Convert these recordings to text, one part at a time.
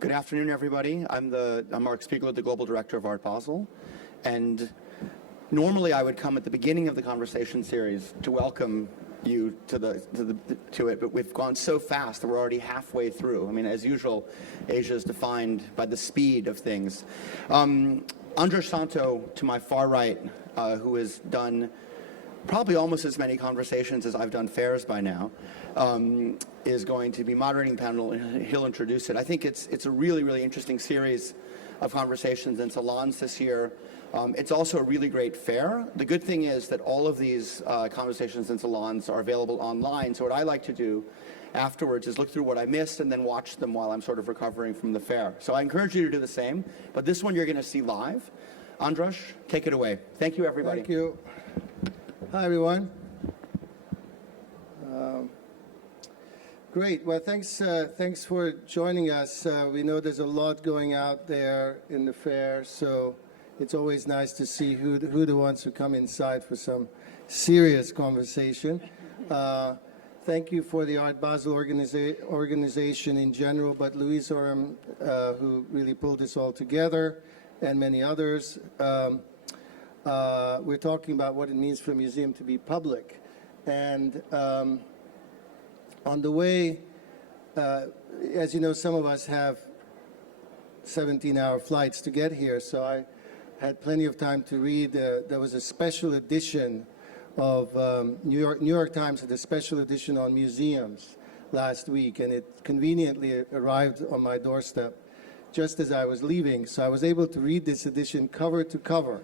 Good afternoon, everybody. I'm Mark Spiegel, the Global Director of Art Basel, and normally I would come at the beginning of the conversation series to welcome you to it, but we've gone so fast that we're already halfway through. I mean, as usual, Asia is defined by the speed of things. Andres Santo, to my far right, who has done probably almost as many conversations as I've done fairs by now, is going to be moderating the panel, and he'll introduce it. I think it's a really, really interesting series of conversations and salons this year. It's also a really great fair. The good thing is that all of these conversations and salons are available online, so what I like to do afterwards is look through what I missed and then watch them while I'm sort of recovering from the fair. So I encourage you to do the same, but this one you're going to see live. Andras, take it away. Thank you, everybody. Thank you. Hi, everyone. Great. Well, thanks for joining us. We know there's a lot going out there in the fair, so it's always nice to see who the ones who come inside for some serious conversation. Thank you for the Art Basel organization in general, but Louise Orem, who really pulled this all together, and many others. We're talking about what it means for a museum to be public. And on the way, as you know, some of us have 17-hour flights to get here, so I had plenty of time to read. There was a special edition of New York Times had a special edition on museums last week, and it conveniently arrived on my doorstep just as I was leaving. So I was able to read this edition cover to cover.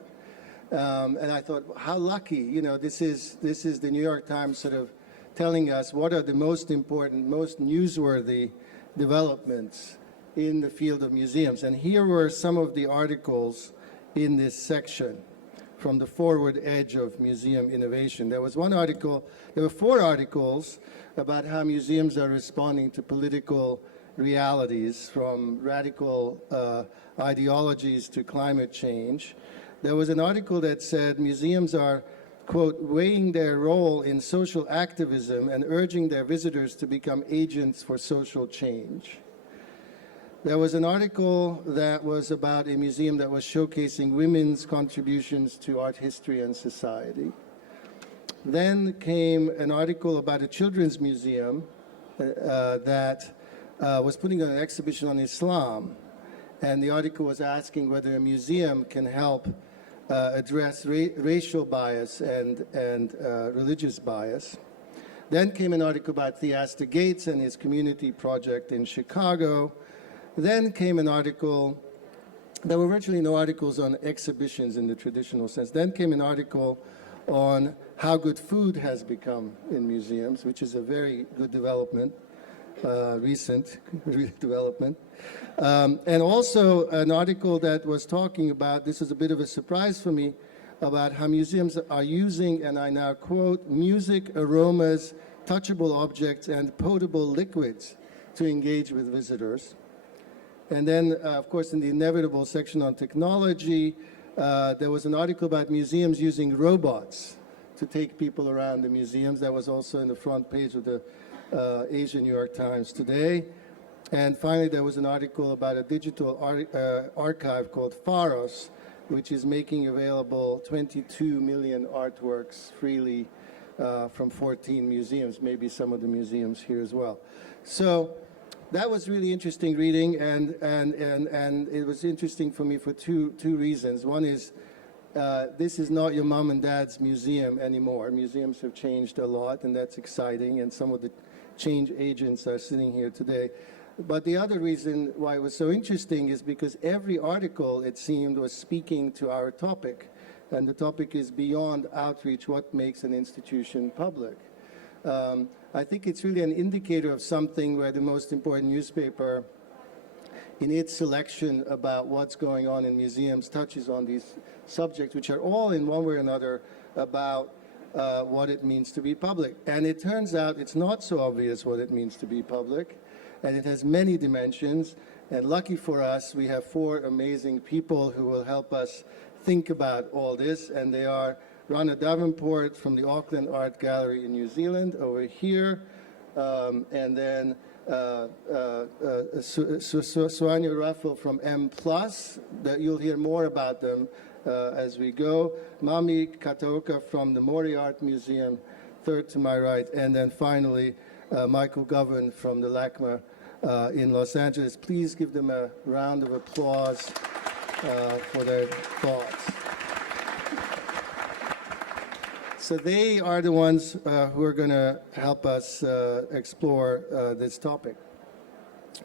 And I thought, how lucky, you know, this is the New York Times sort of telling us what are the most important, most newsworthy developments in the field of museums. And here were some of the articles in this section from the forward edge of museum innovation. There was one article, there were 4 articles about how museums are responding to political realities, from radical ideologies to climate change. There was an article that said museums are, quote, weighing their role in social activism and urging their visitors to become agents for social change. There was an article that was about a museum that was showcasing women's contributions to art history and society. Then came an article about a children's museum that was putting on an exhibition on Islam. And the article was asking whether a museum can help address racial bias and religious bias. Then came an article about Theaster Gates and his community project in Chicago. Then came an article, there were virtually no articles on exhibitions in the traditional sense. Then came an article on how good food has become in museums, which is a very good development, recent development. And also an article that was talking about, this is a bit of a surprise for me, about how museums are using, and I now quote, music, aromas, touchable objects, and potable liquids to engage with visitors. And then, of course, in the inevitable section on technology, there was an article about museums using robots to take people around the museums. That was also in the front page of the Asian New York Times today. And finally, there was an article about a digital archive called Pharos, which is making available 22 million artworks freely from 14 museums, maybe some of the museums here as well. So that was really interesting reading, and it was interesting for me for two reasons. One is this is not your mom and dad's museum anymore. Museums have changed a lot, and that's exciting, and some of the change agents are sitting here today. But the other reason why it was so interesting is because every article, it seemed, was speaking to our topic. And the topic is beyond outreach, what makes an institution public. I think it's really an indicator of something where the most important newspaper, in its selection about what's going on in museums, touches on these subjects, which are all in one way or another about what it means to be public. And it turns out it's not so obvious what it means to be public. And it has many dimensions, and lucky for us, we have 4 amazing people who will help us think about all this, and they are Rhana Devenport from the Auckland Art Gallery in New Zealand over here, and then Suhanya Raffel from M+, that you'll hear more about them as we go. Mami Kataoka from the Mori Art Museum, third to my right. And then finally, Michael Govan from the LACMA in Los Angeles. Please give them a round of applause for their thoughts. So they are the ones who are going to help us explore this topic.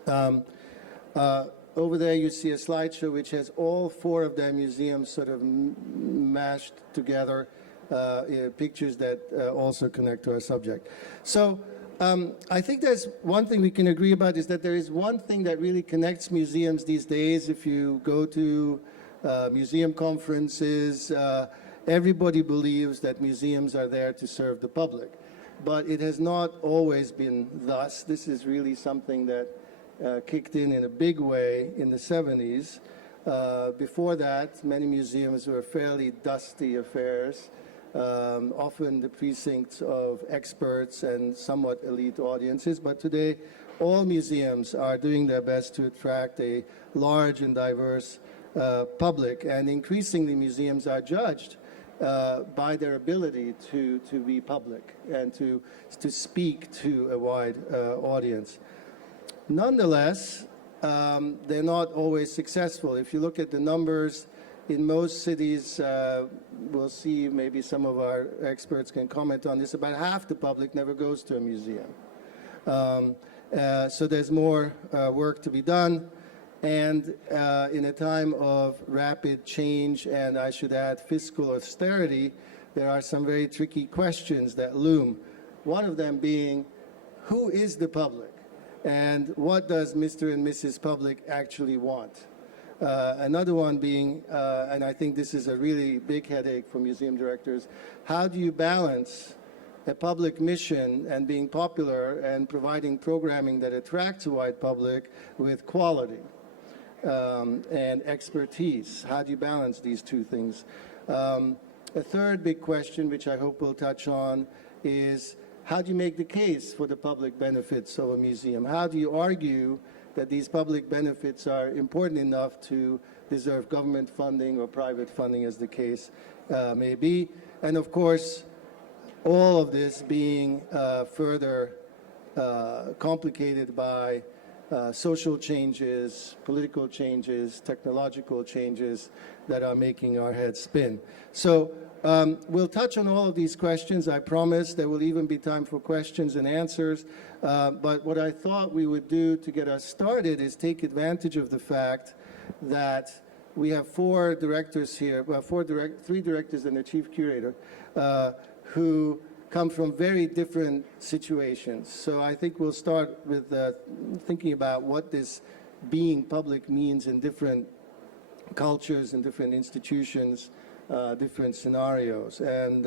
Over there you see a slideshow which has all four of their museums sort of mashed together, pictures that also connect to our subject. So I think there's one thing we can agree about is that there is one thing that really connects museums these days. If you go to museum conferences, everybody believes that museums are there to serve the public. But it has not always been thus. This is really something that kicked in a big way in the 70s. Before that, many museums were fairly dusty affairs, often the precincts of experts and somewhat elite audiences. But today, all museums are doing their best to attract a large and diverse public. And increasingly, museums are judged by their ability to be public and to speak to a wide audience. Nonetheless, they're not always successful. If you look at the numbers in most cities, we'll see, maybe some of our experts can comment on this, about half the public never goes to a museum. So there's more work to be done. And in a time of rapid change, and I should add fiscal austerity, there are some very tricky questions that loom. One of them being, who is the public? And what does Mr. and Mrs. Public actually want? Another one being, and I think this is a really big headache for museum directors, how do you balance a public mission and being popular and providing programming that attracts a wide public with quality? And expertise. How do you balance these two things? A third big question, which I hope we'll touch on, is how do you make the case for the public benefits of a museum? How do you argue that these public benefits are important enough to deserve government funding or private funding, as the case may be? And of course, all of this being further complicated by social changes, political changes, technological changes that are making our heads spin. So we'll touch on all of these questions, I promise. There will even be time for questions and answers. But what I thought we would do to get us started is take advantage of the fact that we have four directors here, well, three directors and a chief curator, who come from very different situations. So I think we'll start with thinking about what this being public means in different cultures and different institutions, different scenarios. And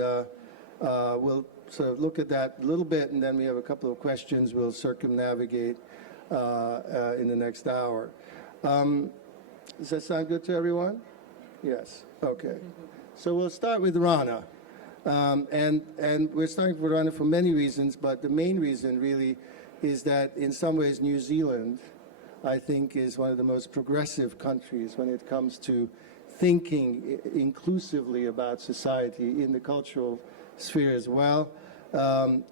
we'll sort of look at that a little bit, and then we have a couple of questions we'll circumnavigate in the next hour. Does that sound good to everyone? Yes, okay. So we'll start with Rhana. And we're starting with Rhana for many reasons, but the main reason really is that in some ways New Zealand, I think, is one of the most progressive countries when it comes to thinking inclusively about society in the cultural sphere as well.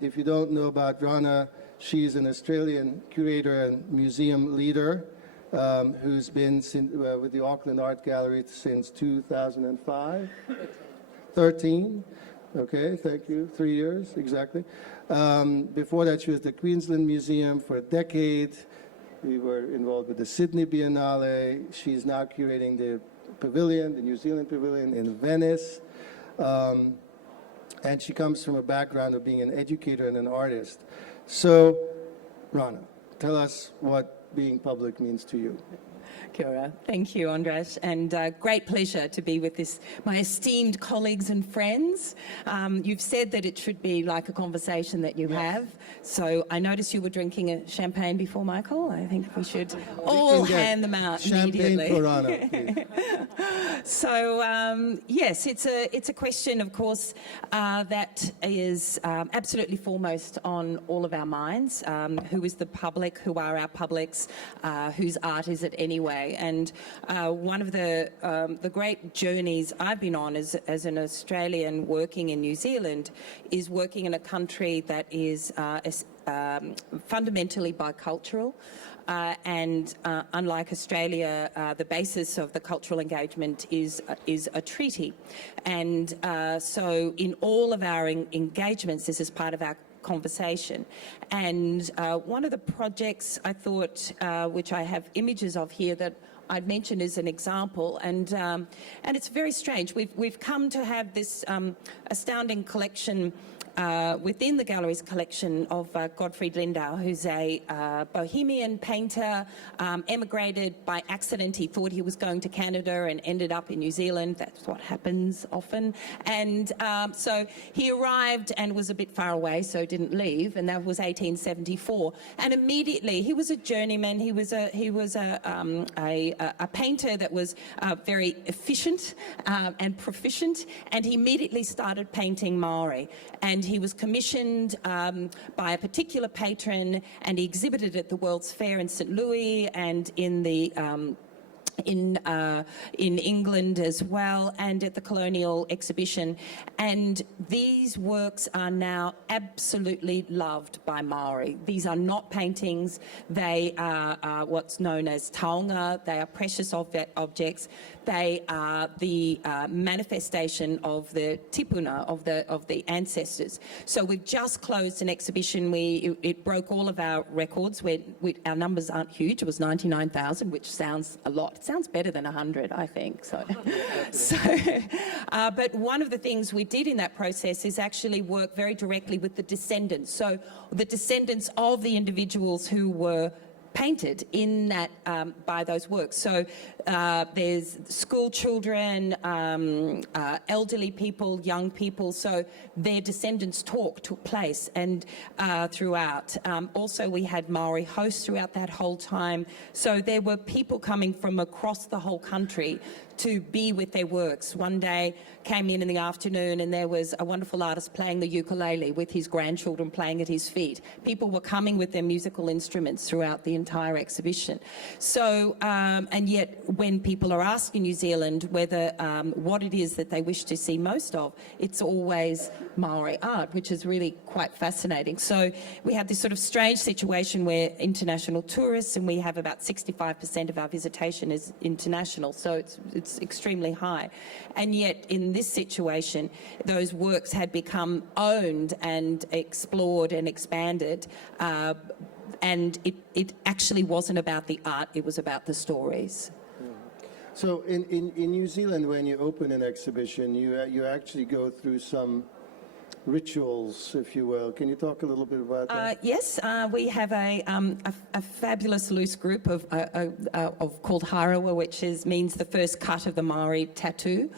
If you don't know about Rhana, she's an Australian curator and museum leader who's been with the Auckland Art Gallery since 2005. 13. Okay, thank you. 3 years, exactly. Before that, she was at the Queensland Museum for a decade. We were involved with the Sydney Biennale. She's now curating the pavilion, the New Zealand Pavilion in Venice. And she comes from a background of being an educator and an artist. So, Rhana, tell us what being public means to you. Kia ora. Thank you, Andras, and great pleasure to be with my esteemed colleagues and friends. You've said that it should be like a conversation that you have, so I noticed you were drinking a champagne before, Michael. I think we should all hand them out immediately. Champagne for Rhana, please. So yes, it's a question, of course, that is absolutely foremost on all of our minds. Who is the public? Who are our publics? Whose art is it anyway? And one of the great journeys I've been on as an Australian working in New Zealand is working in a country that is fundamentally bicultural. And unlike Australia, the basis of the cultural engagement is a treaty. And so in all of our engagements, this is part of our conversation. And one of the projects I thought, which I have images of here that I'd mention as an example, and it's very strange. We've come to have this astounding collection within the gallery's collection of Gottfried Lindau, who's a bohemian painter, emigrated by accident. He thought he was going to Canada and ended up in New Zealand. That's what happens often. And so he arrived and was a bit far away, so didn't leave, and that was 1874. And immediately, he was a journeyman. He was a painter that was very efficient and proficient, and he immediately started painting Maori. And he was commissioned by a particular patron, and he exhibited at the World's Fair in St. Louis and in the in England as well, and at the Colonial Exhibition. And these works are now absolutely loved by Maori. These are not paintings. They are what's known as taonga. They are precious objects. They are the manifestation of the tipuna, of the ancestors. So we've just closed an exhibition. It broke all of our records. Our numbers aren't huge. It was 99,000, which sounds a lot. It sounds better than 100, I think. But one of the things we did in that process is actually work very directly with the descendants. So the descendants of the individuals who were painted in that by those works. So there's school children, elderly people, young people. So their descendants' talk took place and throughout. Also, we had Maori hosts throughout that whole time. So there were people coming from across the whole country to be with their works. One day came in the afternoon and there was a wonderful artist playing the ukulele with his grandchildren playing at his feet. People were coming with their musical instruments throughout the entire exhibition. So, and yet when people are asked in New Zealand whether what it is that they wish to see most of, it's always Maori art, which is really quite fascinating. So we have this sort of strange situation where international tourists, and we have about 65% of our visitation is international, so it's extremely high. And yet in this situation, those works had become owned and explored and expanded, and it actually wasn't about the art, it was about the stories. So in New Zealand, when you open an exhibition, you actually go through some rituals, if you will. Can you talk a little bit about that? Yes, we have a fabulous loose group of called Harawa, which means the first cut of the Maori tattoo.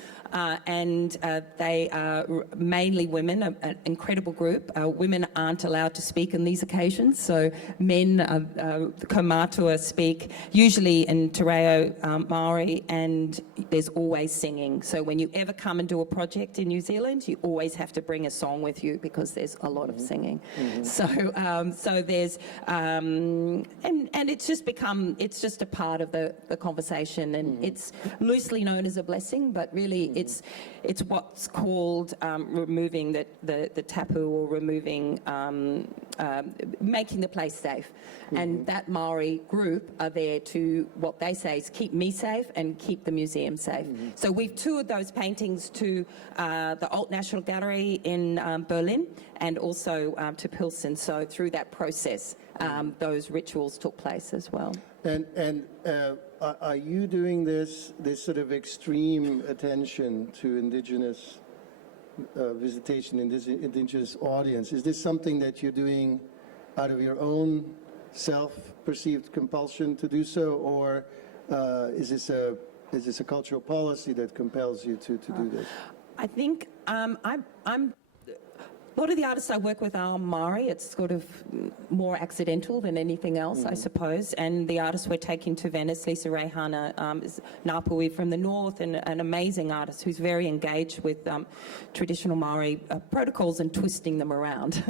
And they are mainly women, an incredible group. Women aren't allowed to speak on these occasions, so men, kaumatua, speak, usually in te reo Māori, and there's always singing. So when you ever come and do a project in New Zealand, you always have to bring a song with you because there's a lot of singing. Mm-hmm. So there's, and it's just a part of the conversation, and it's loosely known as a blessing, but really it's what's called removing the tapu, or removing, making the place safe. And that Maori group are there to, what they say is keep me safe and keep the museum safe. So we've toured those paintings to the Alt National Gallery in Berlin, and also to Pilsen. So through that process, those rituals took place as well. And are you doing this sort of extreme attention to Indigenous visitation, Indigenous audience? Is this something that you're doing out of your own self-perceived compulsion to do so, or Is this a cultural policy that compels you to do this? I think a lot of the artists I work with are Mori. It's sort of more accidental than anything else, I suppose. And the artists we're taking to Venice, Lisa Rhana, is Ngāpuhi from the north, and an amazing artist who's very engaged with traditional Maori protocols and twisting them around.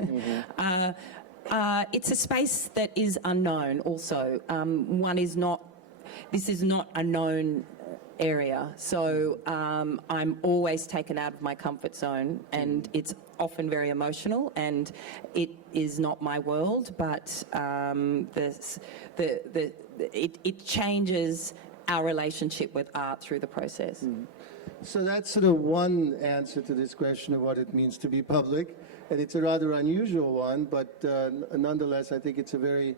It's a space that is unknown also. This is not a known area, so I'm always taken out of my comfort zone, and it's often very emotional, and it is not my world, but it changes our relationship with art through the process. So that's sort of one answer to this question of what it means to be public, and it's a rather unusual one, but nonetheless I think it's a very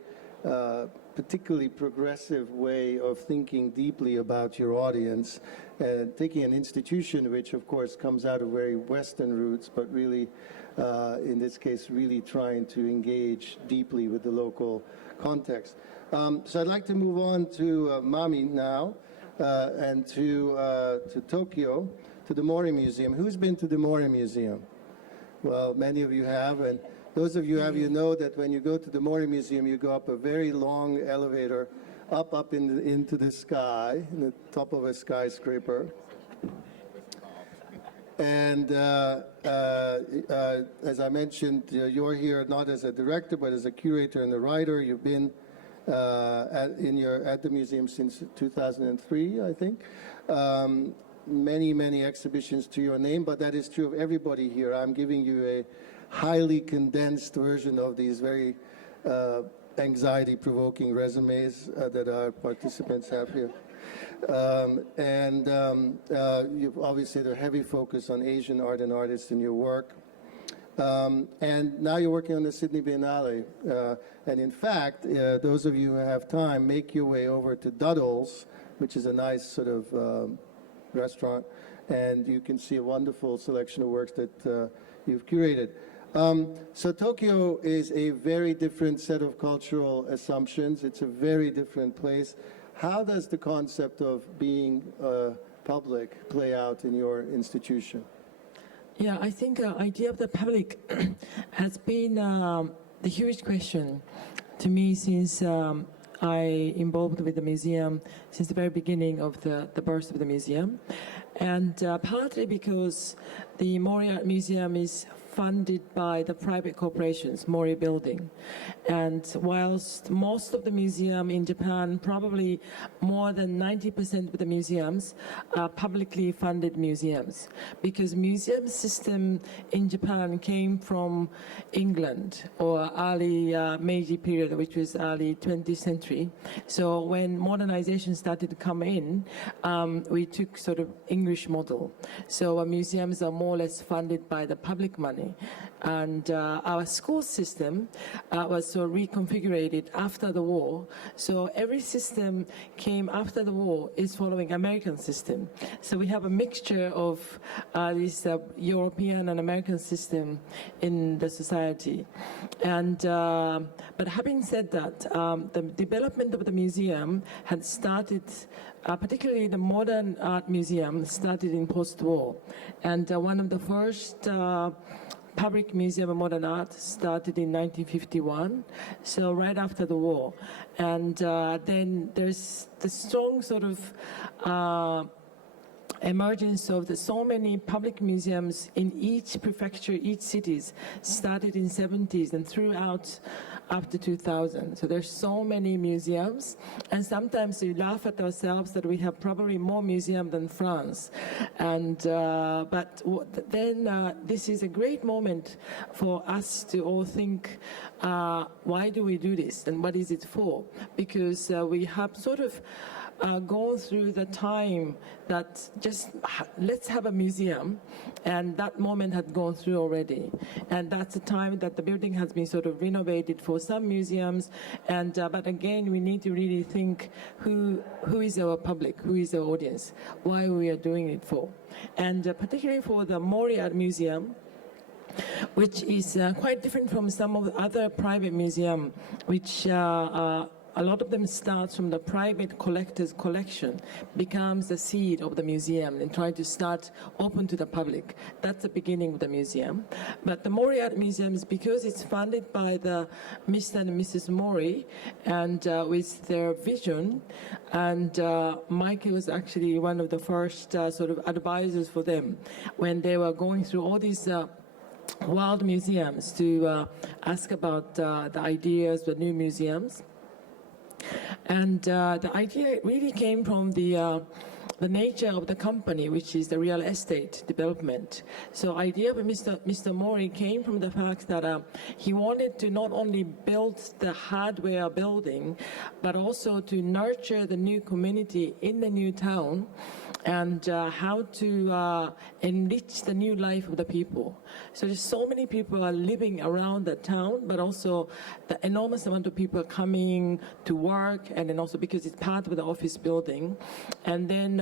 particularly progressive way of thinking deeply about your audience, and taking an institution which of course comes out of very Western roots, but really in this case really trying to engage deeply with the local context. So I'd like to move on to Mami now, and to Tokyo, to the Mori Museum. Who's been to the Mori Museum? Well, many of you have, and those of you you know that when you go to the Mori Museum, you go up a very long elevator, up into the sky, in the top of a skyscraper. And as I mentioned, you're here not as a director, but as a curator and a writer. You've been at the museum since 2003, I think. Many exhibitions to your name, but that is true of everybody here. I'm giving you a highly condensed version of these very anxiety-provoking resumes that our participants have here. You've obviously had a heavy focus on Asian art and artists in your work. And now you're working on the Sydney Biennale. And in fact, those of you who have time, make your way over to Duddle's, which is a nice sort of restaurant, and you can see a wonderful selection of works that you've curated. So Tokyo is a very different set of cultural assumptions. It's a very different place. How does the concept of being public play out in your institution? Yeah, I think the idea of the public has been the huge question to me since I involved with the museum since the very beginning of the birth of the museum. And partly because the Mori Art Museum is funded by the private corporations, Mori Building. And whilst most of the museum in Japan, probably more than 90% of the museums are publicly funded museums, because museum system in Japan came from England or early Meiji period, which was early 20th century. So when modernization started to come in, we took sort of English model. So our museums are more or less funded by the public money. And our school system was so reconfigured after the war. So every system came after the war is following American system. So we have a mixture of this European and American system in the society. And but having said that, the development of the museum had started, particularly the modern art museum, started in post-war. And one of the first public museum of modern art started in 1951, so right after the war. And then there's the strong sort of emergence of so many public museums in each prefecture, each cities, started in 70s and throughout up to 2000. So there's so many museums, and sometimes we laugh at ourselves that we have probably more museums than France. And but then this is a great moment for us to all think, why do we do this and what is it for? Because we have sort of gone through the time that just let's have a museum, and that moment had gone through already. And that's the time that the building has been sort of renovated for some museums. And but again, we need to really think who is our public, who is our audience, why we are doing it for. And particularly for the Mori Art Museum, which is quite different from some of the other private museums, which a lot of them starts from the private collector's collection, becomes the seed of the museum and try to start open to the public. That's the beginning of the museum. But the Mori Art Museum is because it's funded by the Mr. and Mrs. Mori, and with their vision, and Mikey was actually one of the first sort of advisors for them when they were going through all these wild museums to ask about the ideas, the new museums. And the idea really came from the nature of the company, which is the real estate development. So idea of Mr. Mori came from the fact that he wanted to not only build the hardware building, but also to nurture the new community in the new town, and how to enrich the new life of the people. So there's so many people are living around the town, but also the enormous amount of people coming to work, and then also because it's part of the office building. And then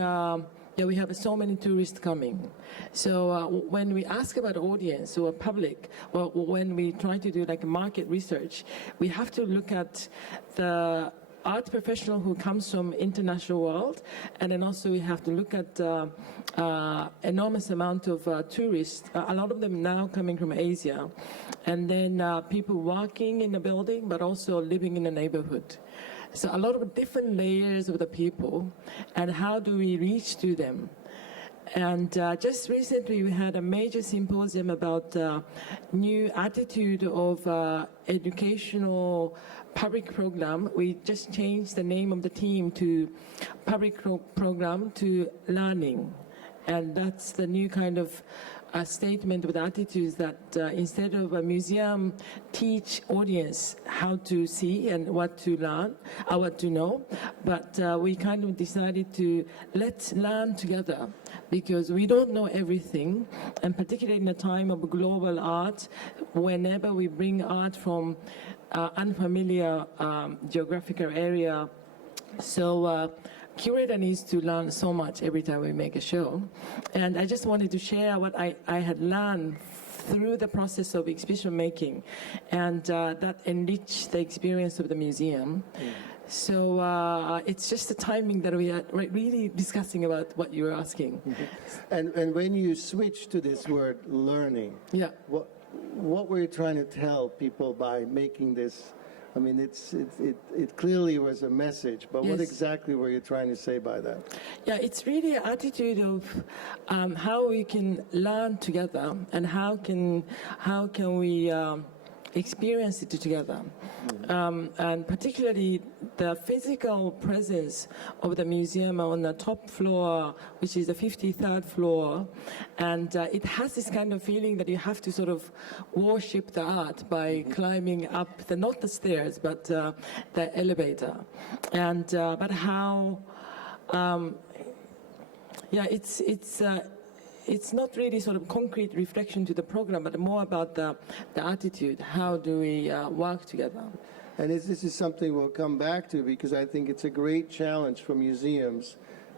we have so many tourists coming. So when we ask about audience or public, well, when we try to do like market research, we have to look at the art professional who comes from international world, and then also we have to look at enormous amount of tourists, a lot of them now coming from Asia, and then people working in the building, but also living in the neighborhood. So a lot of different layers of the people, and how do we reach to them? And just recently we had a major symposium about new attitude of educational public program. We just changed the name of the team to public program to learning. And that's the new kind of statement with attitudes that instead of a museum teach audience how to see and what to learn, or what to know, but we kind of decided to let's learn together, because we don't know everything, and particularly in the time of global art, whenever we bring art from unfamiliar geographical area, so Curator needs to learn so much every time we make a show. And I just wanted to share what I had learned through the process of exhibition making, and that enriched the experience of the museum. So it's just the timing that we are really discussing about what you were asking. And when you switch to this word learning, Yeah. what were you trying to tell people by making this? I mean, it clearly was a message, but what Yes. exactly were you trying to say by that? Yeah, it's really an attitude of how we can learn together, and how can we experience it together. And particularly the physical presence of the museum on the top floor, which is the 53rd floor, and it has this kind of feeling that you have to sort of worship the art by climbing up not the stairs, but the elevator. And but how it's not really sort of concrete reflection to the program, but more about the attitude. How do we work together? And this is something we'll come back to, because I think it's a great challenge for museums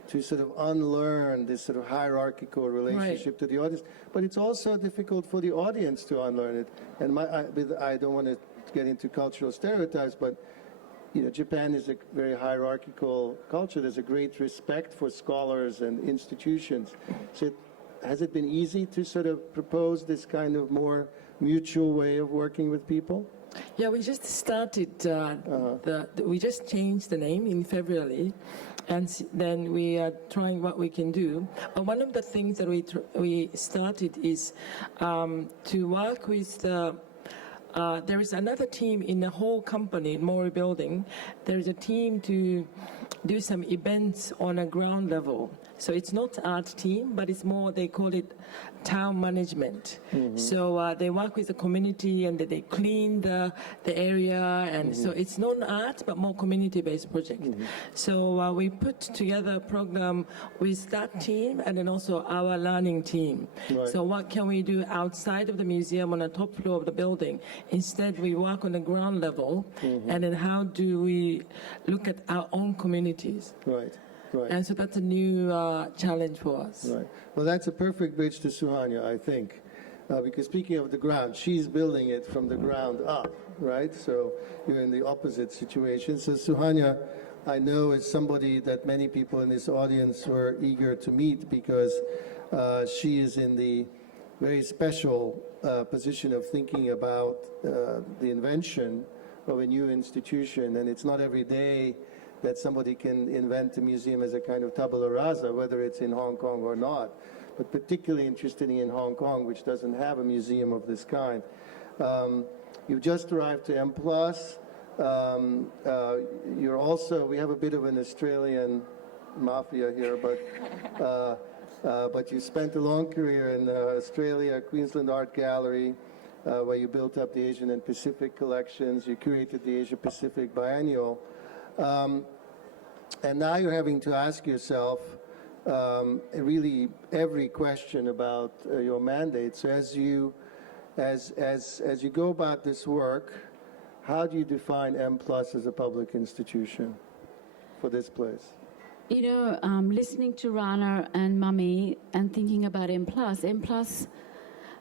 to sort of unlearn this sort of hierarchical relationship to the audience. But it's also difficult for the audience to unlearn it. And I don't want to get into cultural stereotypes, but Japan is a very hierarchical culture. There's a great respect for scholars and institutions. So has it been easy to sort of propose this kind of more mutual way of working with people? Yeah, we just started, we just changed the name in February, and then we are trying what we can do. But one of the things that we started is to work with there is another team in the whole company, Mori building. There is a team to do some events on a ground level. So it's not art team, but it's more, they call it town management. So they work with the community, and they clean the area, and so it's not art, but more community-based project. So we put together a program with that team, and then also our learning team. Right. So what can we do outside of the museum on the top floor of the building? Instead, we work on the ground level, and then how do we look at our own communities? Right. Right. And so that's a new challenge for us. Right. Well, that's a perfect bridge to Suhanya, I think. Because speaking of the ground, she's building it from the ground up, right? So you're in the opposite situation. So Suhanya, I know, is somebody that many people in this audience were eager to meet because she is in the very special position of thinking about the invention of a new institution. And it's not every day that somebody can invent a museum as a kind of tabula rasa, whether it's in Hong Kong or not. But particularly interested in Hong Kong, which doesn't have a museum of this kind. You've just arrived to M+. You're also, we have a bit of an Australian mafia here, but you spent a long career in Australia, Queensland Art Gallery, where you built up the Asian and Pacific collections. You curated the Asia Pacific Biennial. And now you're having to ask yourself, really every question about your mandate. So as you go about this work, how do you define M+ as a public institution for this place? You know, listening to Rhana and Mami and thinking about M+, M+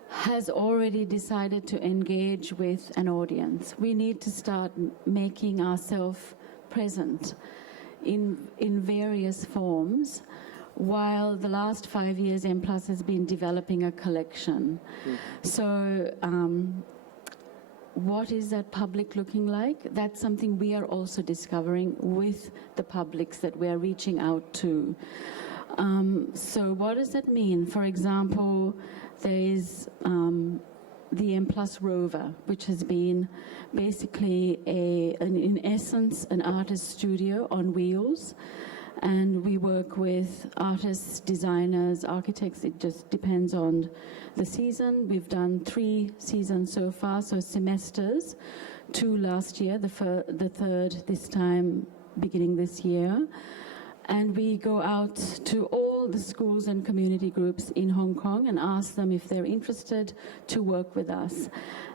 has already decided to engage with an audience. We need to start making ourselves present in various forms. While the last 5 years, M+ has been developing a collection. Mm-hmm. So what is that public looking like? That's something we are also discovering with the publics that we are reaching out to. So what does that mean? For example, there is the M+ Rover, which has been basically, in essence, an artist studio on wheels. And we work with artists, designers, architects. It just depends on the season. We've done 3 seasons so far, so semesters, 2 last year, the third this time, beginning this year. And we go out to all the schools and community groups in Hong Kong and ask them if they're interested to work with us.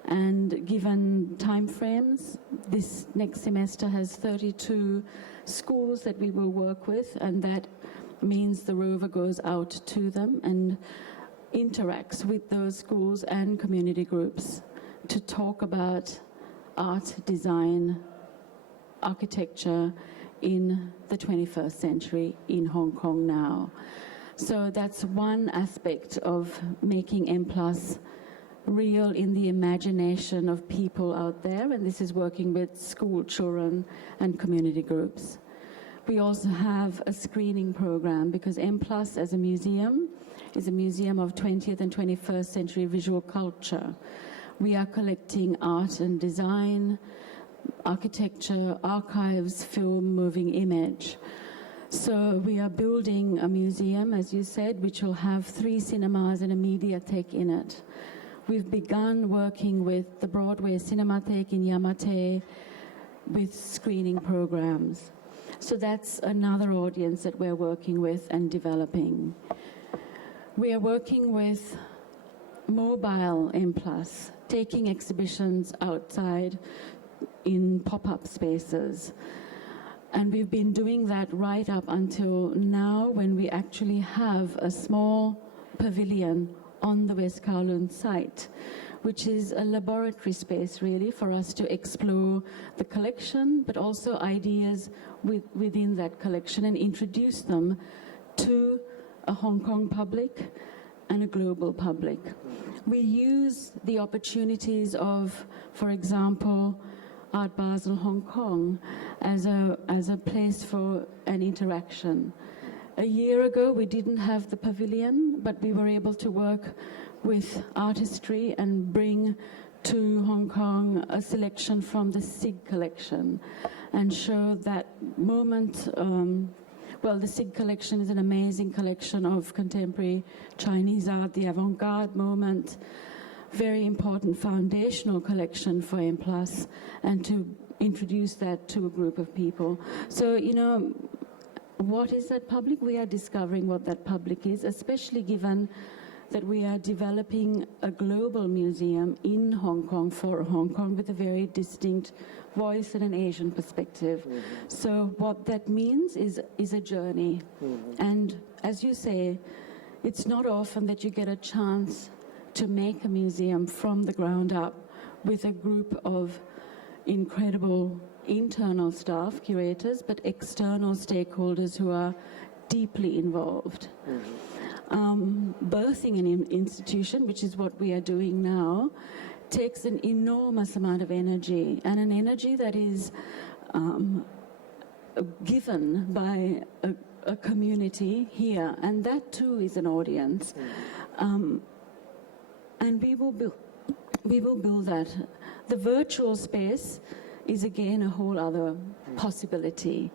And given time frames, this next semester has 32 schools that we will work with, and that means the rover goes out to them and interacts with those schools and community groups to talk about art, design, architecture in the 21st century in Hong Kong now. So that's one aspect of making M+ real in the imagination of people out there, and this is working with school children and community groups. We also have a screening program because M+ as a museum is a museum of 20th and 21st century visual culture. We are collecting art and design, architecture, archives, film, moving image. So we are building a museum, as you said, which will have 3 cinemas and a mediatheque in it. We've begun working with the Broadway Cinematheque in Yamate with screening programs. So that's another audience that we're working with and developing. We are working with mobile M+, taking exhibitions outside in pop-up spaces. And we've been doing that right up until now, when we actually have a small pavilion on the West Kowloon site, which is a laboratory space really for us to explore the collection, but also ideas within that collection and introduce them to a Hong Kong public and a global public. We use the opportunities of, for example, Art Basel Hong Kong as a place for an interaction. A year ago, we didn't have the pavilion, but we were able to work with artistry and bring to Hong Kong a selection from the SIG collection and show that moment. Well, the SIG collection is an amazing collection of contemporary Chinese art, the avant-garde moment, very important foundational collection for M+, and to introduce that to a group of people. So, you know, what is that public? We are discovering what that public is, especially given that we are developing a global museum in Hong Kong for Hong Kong with a very distinct voice and an Asian perspective. Mm-hmm. So what that means is a journey. Mm-hmm. And as you say, it's not often that you get a chance to make a museum from the ground up with a group of incredible internal staff, curators, but external stakeholders who are deeply involved. Birthing an institution, which is what we are doing now, takes an enormous amount of energy, and an energy that is given by a community here, and that too is an audience. And we will build that. The virtual space is again a whole other possibility.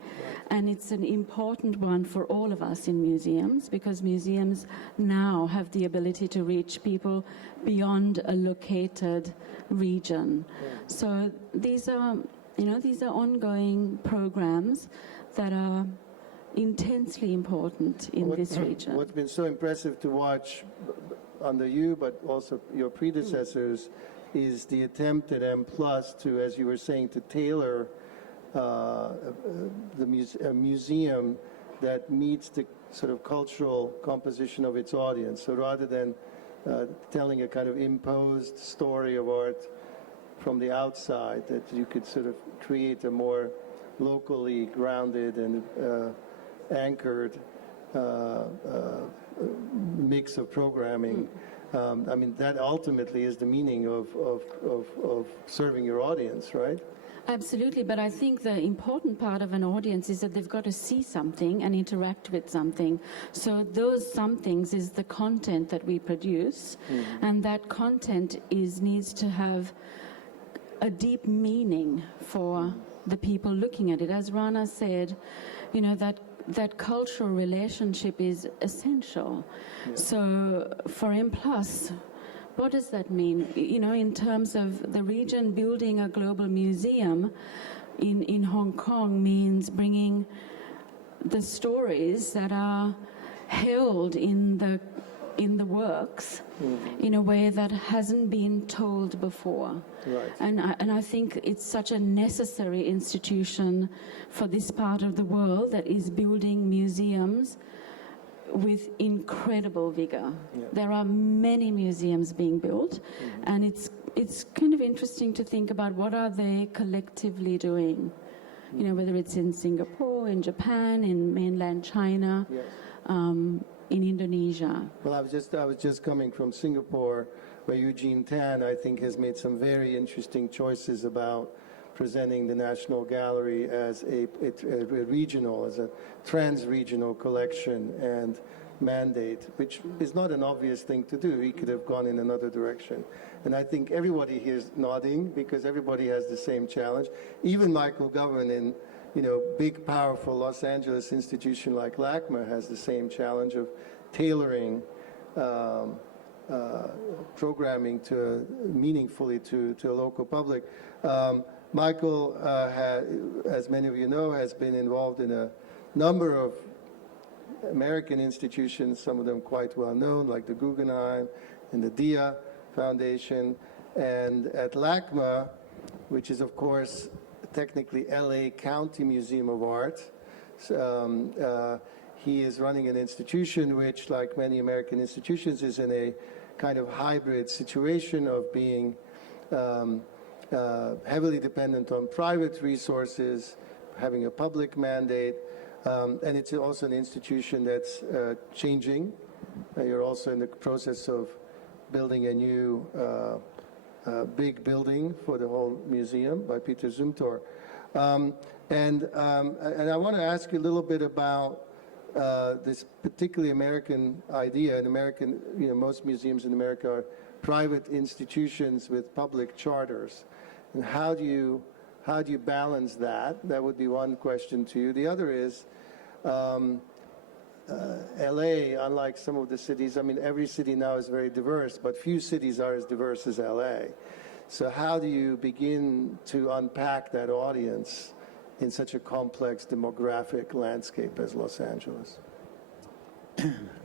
And it's an important one for all of us in museums, because museums now have the ability to reach people beyond a located region. So these are ongoing programs that are intensely important in this region. What's been so impressive to watch under you, but also your predecessors, is the attempt at M+ to, as you were saying, to tailor a museum that meets the sort of cultural composition of its audience. So rather than telling a kind of imposed story of art from the outside, that you could sort of create a more locally grounded and anchored mix of programming. I mean, that ultimately is the meaning of serving your audience, right? Absolutely, but I think the important part of an audience is that they've got to see something and interact with something. So those somethings is the content that we produce, and that content needs to have a deep meaning for the people looking at it. As Rhana said, you know, that cultural relationship is essential. So for M+, what does that mean? You know, in terms of the region, building a global museum in Hong Kong means bringing the stories that are held in the works in a way that hasn't been told before. Right. And I think it's such a necessary institution for this part of the world that is building museums with incredible vigor. There are many museums being built, and it's kind of interesting to think about what are they collectively doing. You know, whether it's in Singapore, in Japan, in mainland China, in Indonesia. Well, I was just coming from Singapore, where Eugene Tan, I think, has made some very interesting choices about presenting the National Gallery as a regional, as a trans-regional collection and mandate, which is not an obvious thing to do. He could have gone in another direction. And I think everybody here is nodding, because everybody has the same challenge. Even Michael Govan in, you know, big, powerful Los Angeles institution like LACMA has the same challenge of tailoring programming meaningfully to a local public. Michael, as many of you know, has been involved in a number of American institutions, some of them quite well known, like the Guggenheim and the DIA Foundation. And at LACMA, which is, of course, technically LA County Museum of Art, he is running an institution which, like many American institutions, is in a kind of hybrid situation of being heavily dependent on private resources, having a public mandate, and it's also an institution that's changing. You're also in the process of building a new big building for the whole museum by Peter Zumthor. And I want to ask you a little bit about this particularly American idea. In American, you know, most museums in America are private institutions with public charters. And how do you balance that? That would be one question to you. The other is, LA, unlike some of the cities, I mean, every city now is very diverse, but few cities are as diverse as LA. So how do you begin to unpack that audience in such a complex demographic landscape as Los Angeles?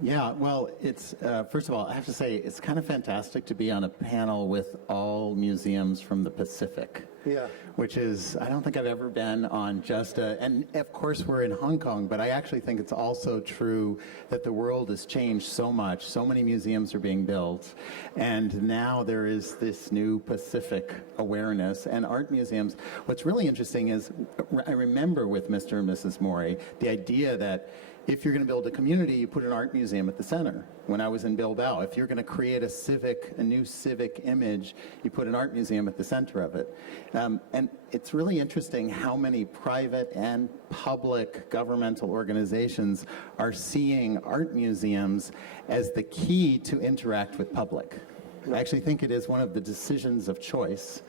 Yeah, well, it's first of all, I have to say it's kind of fantastic to be on a panel with all museums from the Pacific. Yeah. Which is, I don't think I've ever been on just and of course we're in Hong Kong, but I actually think it's also true that the world has changed so much. So many museums are being built, and now there is this new Pacific awareness and art museums. What's really interesting is, I remember with Mr. and Mrs. Mori, the idea that if you're going to build a community, you put an art museum at the center. When I was in Bilbao, if you're going to create a new civic image, you put an art museum at the center of it. And it's really interesting how many private and public governmental organizations are seeing art museums as the key to interact with public. I actually think it is one of the decisions of choice.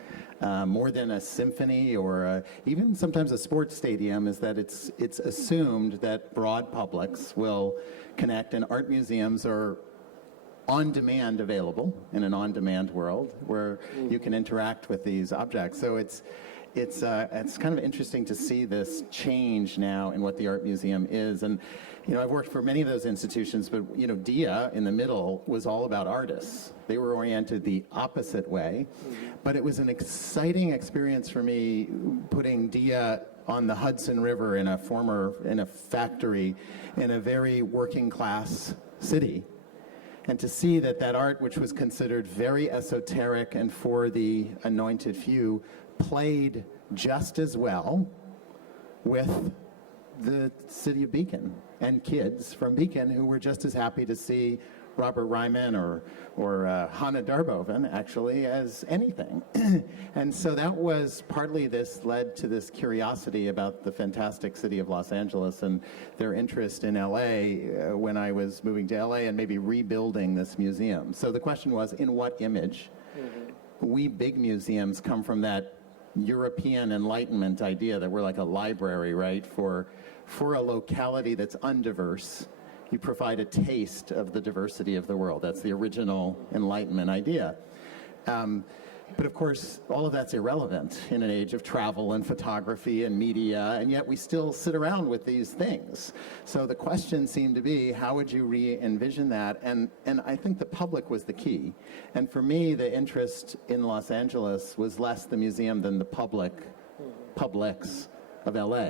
More than a symphony or even sometimes a sports stadium, is that it's assumed that broad publics will connect, and art museums are on demand available in an on-demand world where you can interact with these objects. So it's kind of interesting to see this change now in what the art museum is. And I've worked for many of those institutions, but DIA in the middle was all about artists. They were oriented the opposite way, but it was an exciting experience for me putting DIA on the Hudson River in a factory in a very working class city. And to see that art, which was considered very esoteric and for the anointed few, played just as well with the city of Beacon and kids from Beacon who were just as happy to see Robert Ryman or Hanna Darboven actually as anything. And so that was partly led to this curiosity about the fantastic city of Los Angeles and their interest in LA when I was moving to LA and maybe rebuilding this museum. So the question was, in what image? We big museums come from that European Enlightenment idea that we're like a library, right? For a locality that's undiverse, you provide a taste of the diversity of the world. That's the original Enlightenment idea. But of course, all of that's irrelevant in an age of travel and photography and media, and yet we still sit around with these things. So the question seemed to be, how would you re-envision that? And I think the public was the key. And for me, the interest in Los Angeles was less the museum than the publics of LA.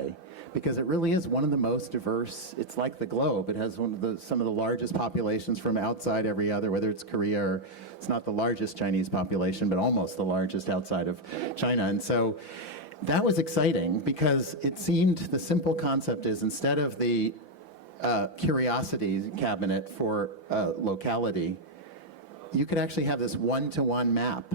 Because it really is one of the most diverse. It's like the globe. It has some of the largest populations from outside every other, whether it's Korea or it's not the largest Chinese population, but almost the largest outside of China. And so that was exciting because it seemed the simple concept is, instead of the curiosity cabinet for locality, you could actually have this one-to-one map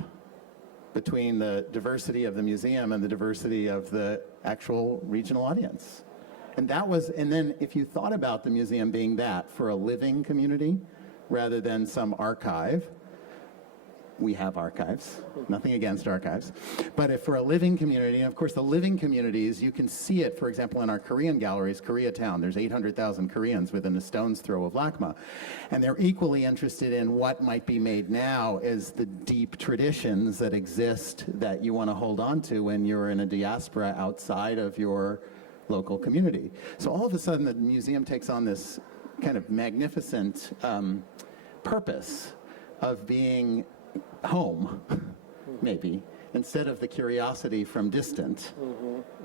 between the diversity of the museum and the diversity of the actual regional audience. And then if you thought about the museum being that for a living community rather than some archive, we have archives, nothing against archives, but if for a living community, and of course the living communities, you can see it, for example, in our Korean galleries, Koreatown, there's 800,000 Koreans within a stone's throw of LACMA, and they're equally interested in what might be made now as the deep traditions that exist that you want to hold on to when you're in a diaspora outside of your local community. So all of a sudden the museum takes on this kind of magnificent purpose of being home, maybe, instead of the curiosity from distant,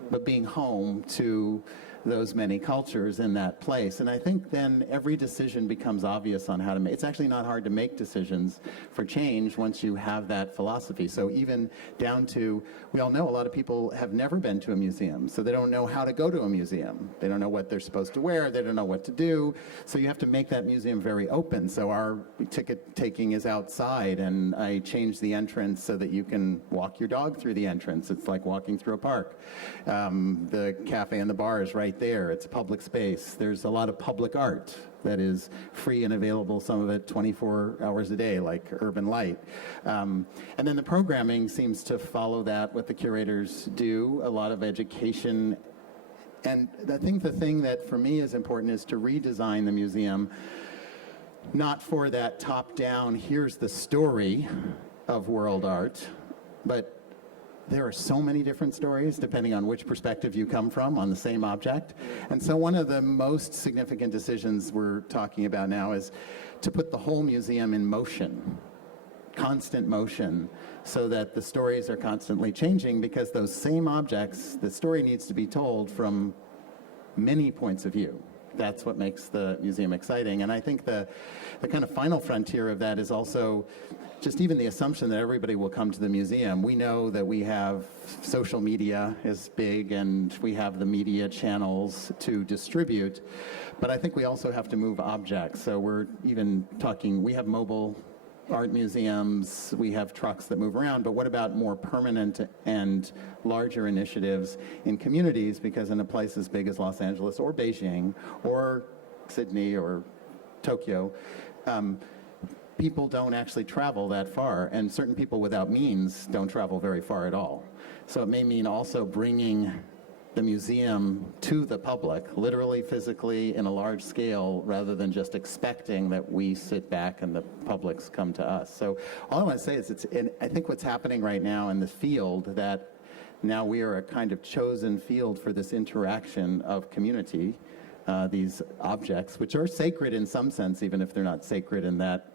but being home to those many cultures in that place. And I think then every decision becomes obvious on how to make. It's actually not hard to make decisions for change once you have that philosophy. So even down to, we all know a lot of people have never been to a museum, so they don't know how to go to a museum. They don't know what they're supposed to wear. They don't know what to do. So you have to make that museum very open. So our ticket taking is outside, and I change the entrance so that you can walk your dog through the entrance. It's like walking through a park. The cafe and the bar is right there. It's public space. There's a lot of public art that is free and available, some of it 24 hours a day, like Urban Light. And then the programming seems to follow that, what the curators do, a lot of education. And I think the thing that for me is important is to redesign the museum, not for that top-down, here's the story of world art, but there are so many different stories depending on which perspective you come from on the same object. And so one of the most significant decisions we're talking about now is to put the whole museum in motion, constant motion, so that the stories are constantly changing, because those same objects, the story needs to be told from many points of view. That's what makes the museum exciting. And I think the kind of final frontier of that is also just even the assumption that everybody will come to the museum. We know that we have social media is big, and we have the media channels to distribute, but I think we also have to move objects. So we're even talking, we have mobile art museums, we have trucks that move around, but what about more permanent and larger initiatives in communities? Because in a place as big as Los Angeles or Beijing or Sydney or Tokyo, people don't actually travel that far, and certain people without means don't travel very far at all. So it may mean also bringing the museum to the public, literally, physically, in a large scale, rather than just expecting that we sit back and the publics come to us. So all I want to say is, I think what's happening right now in the field, that now we are a kind of chosen field for this interaction of community, these objects, which are sacred in some sense, even if they're not sacred in that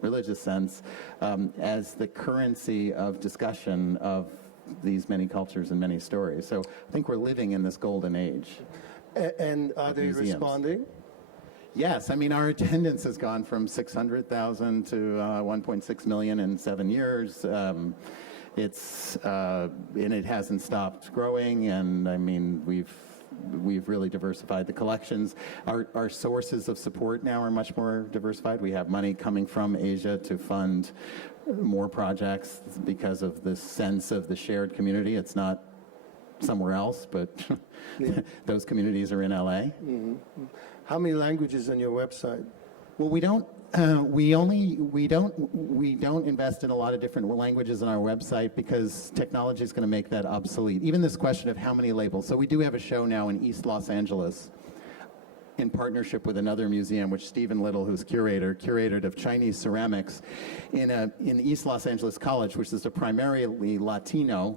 religious sense, as the currency of discussion of these many cultures and many stories. So I think we're living in this golden age. And are they museums. responding? Yes, I mean, our attendance has gone from 600,000 to 1.6 million in 7 years. And it hasn't stopped growing, and I mean, we've really diversified the collections. Our sources of support now are much more diversified. We have money coming from Asia to fund more projects because of the sense of the shared community. It's not somewhere else, but those communities are in LA. Mm-hmm. How many languages on your website? Well, we don't invest in a lot of different languages on our website, because technology is going to make that obsolete. Even this question of how many labels. So we do have a show now in East Los Angeles in partnership with another museum, which Stephen Little, who's curator of Chinese ceramics in East Los Angeles College, which is a primarily Latino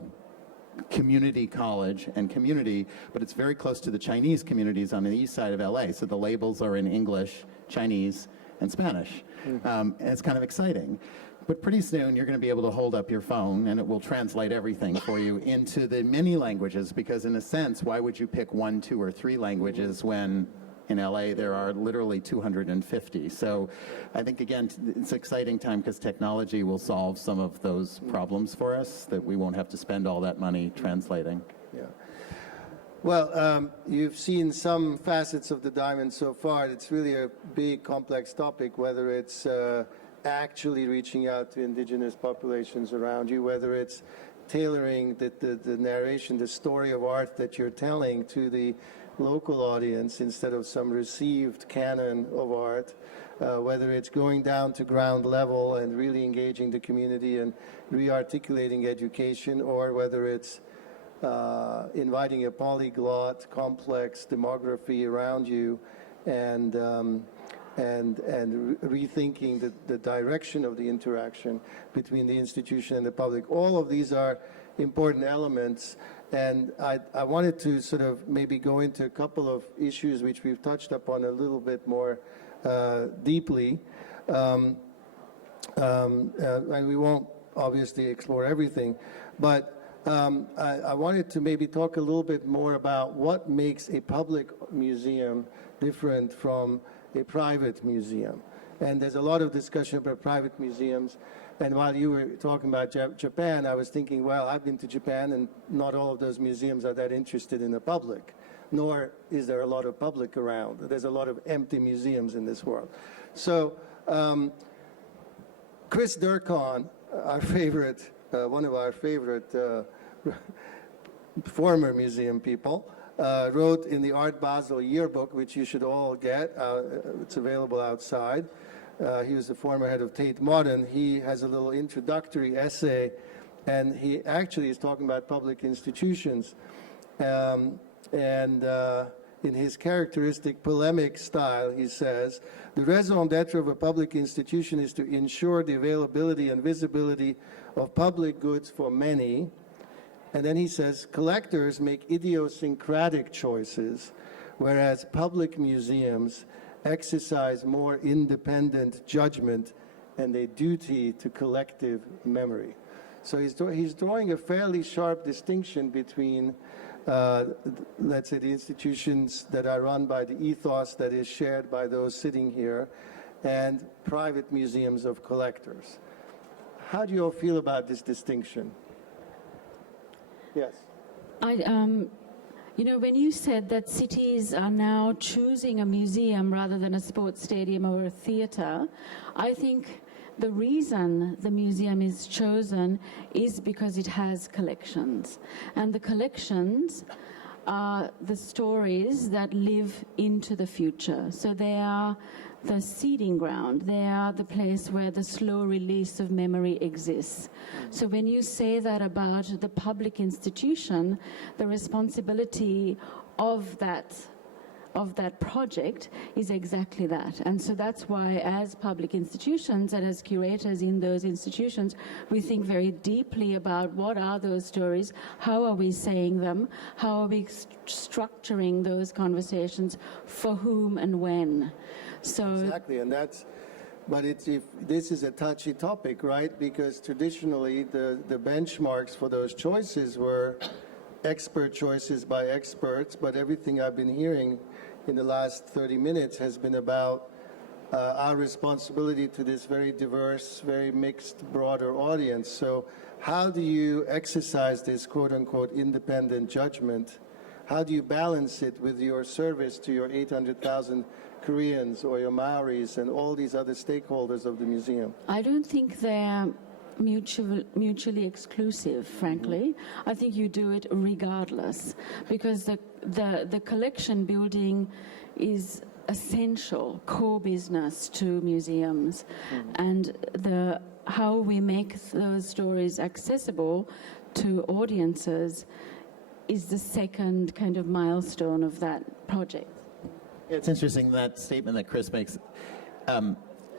community college and community, but it's very close to the Chinese communities on the east side of LA. So the labels are in English, Chinese, and Spanish. And it's kind of exciting. But pretty soon you're going to be able to hold up your phone and it will translate everything for you into the many languages, because in a sense, why would you pick 1, 2, or 3 languages when in LA there are literally 250? So I think, again, it's an exciting time because technology will solve some of those problems for us that we won't have to spend all that money translating. Yeah. Well, you've seen some facets of the diamond so far. It's really a big, complex topic, whether it's actually reaching out to indigenous populations around you, whether it's tailoring the narration, the story of art that you're telling to the local audience instead of some received canon of art, whether it's going down to ground level and really engaging the community and re-articulating education, or whether it's inviting a polyglot, complex demography around you, and rethinking the direction of the interaction between the institution and the public. All of these are important elements, and I wanted to sort of maybe go into a couple of issues which we've touched upon a little bit more deeply, and we won't obviously explore everything, but I wanted to maybe talk a little bit more about what makes a public museum different from a private museum. And there's a lot of discussion about private museums. And while you were talking about Japan, I was thinking, well, I've been to Japan, and not all of those museums are that interested in the public, nor is there a lot of public around. There's a lot of empty museums in this world. So Chris Durkan, our favorite, one of our favorite former museum people, wrote in the Art Basel yearbook, which you should all get. It's available outside. He was the former head of Tate Modern. He has a little introductory essay, and he actually is talking about public institutions. And in his characteristic polemic style, he says, the raison d'etre of a public institution is to ensure the availability and visibility of public goods for many, And then he says, collectors make idiosyncratic choices, whereas public museums exercise more independent judgment and a duty to collective memory. So he's drawing a fairly sharp distinction between, let's say, the institutions that are run by the ethos that is shared by those sitting here and private museums of collectors. How do you all feel about this distinction? Yes. You know, when you said that cities are now choosing a museum rather than a sports stadium or a theatre, I think the reason the museum is chosen is because it has collections. And the collections are the stories that live into the future. So they are the seeding ground. They are the place where the slow release of memory exists. So when you say that about the public institution, the responsibility of that project is exactly that. And so that's why as public institutions and as curators in those institutions, we think very deeply about what are those stories, how are we saying them, how are we structuring those conversations, for whom and when. So exactly, and that's, but if this is a touchy topic, right? Because traditionally the benchmarks for those choices were expert choices by experts, but everything I've been hearing in the last 30 minutes has been about our responsibility to this very diverse, very mixed, broader audience. So how do you exercise this quote-unquote independent judgment? How do you balance it with your service to your 800,000 Koreans or your Maoris and all these other stakeholders of the museum? I don't think they're mutually exclusive, frankly. I think you do it regardless, because the collection building is essential core business to museums, and how we make those stories accessible to audiences is the second kind of milestone of that project. It's interesting, that statement that Chris makes.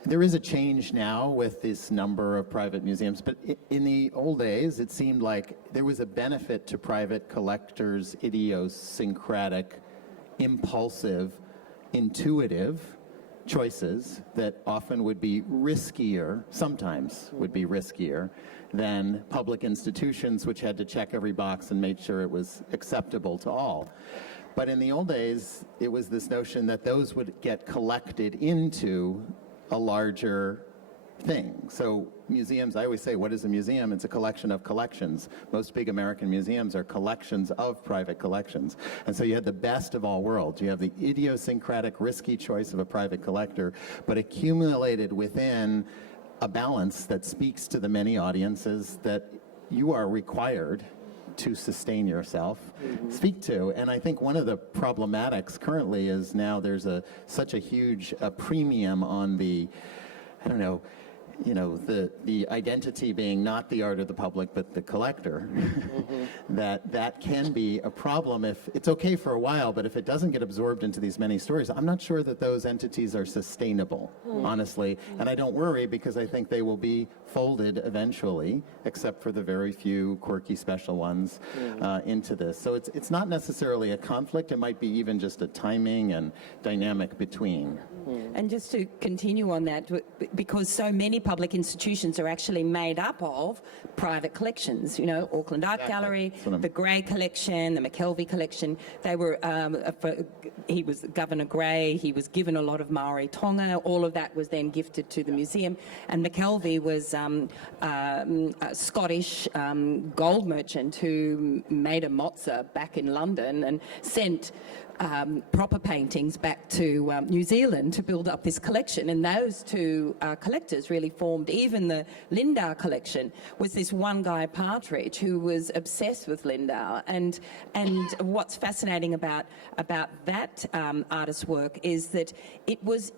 There is a change now with this number of private museums, but in the old days, it seemed like there was a benefit to private collectors' idiosyncratic, impulsive, intuitive choices that often would be riskier, sometimes would be riskier, than public institutions which had to check every box and make sure it was acceptable to all. But in the old days, it was this notion that those would get collected into a larger thing. So museums, I always say, what is a museum? It's a collection of collections. Most big American museums are collections of private collections. And so you had the best of all worlds. You have the idiosyncratic, risky choice of a private collector, but accumulated within a balance that speaks to the many audiences that you are required to sustain yourself, speak to. And I think one of the problematics currently is now there's such a huge premium on the, I don't know, the identity being not the art of the public, but the collector, that can be a problem. If it's okay for a while, but if it doesn't get absorbed into these many stories, I'm not sure that those entities are sustainable, honestly. And I don't worry, because I think they will be folded eventually, except for the very few quirky special ones, into this. So it's not necessarily a conflict. It might be even just a timing and dynamic between. And just to continue on that, because so many public institutions are actually made up of private collections, Auckland Art Gallery, the Gray Collection, the McKelvey Collection. They were, he was Governor Gray, he was given a lot of Maori tonga, all of that was then gifted to the museum. And McKelvey was a Scottish gold merchant who made a mozza back in London and sent proper paintings back to New Zealand to build up this collection, and those two collectors really formed. Even the Lindau collection was this one guy Partridge who was obsessed with Lindau, and what's fascinating about that artist's work is that it was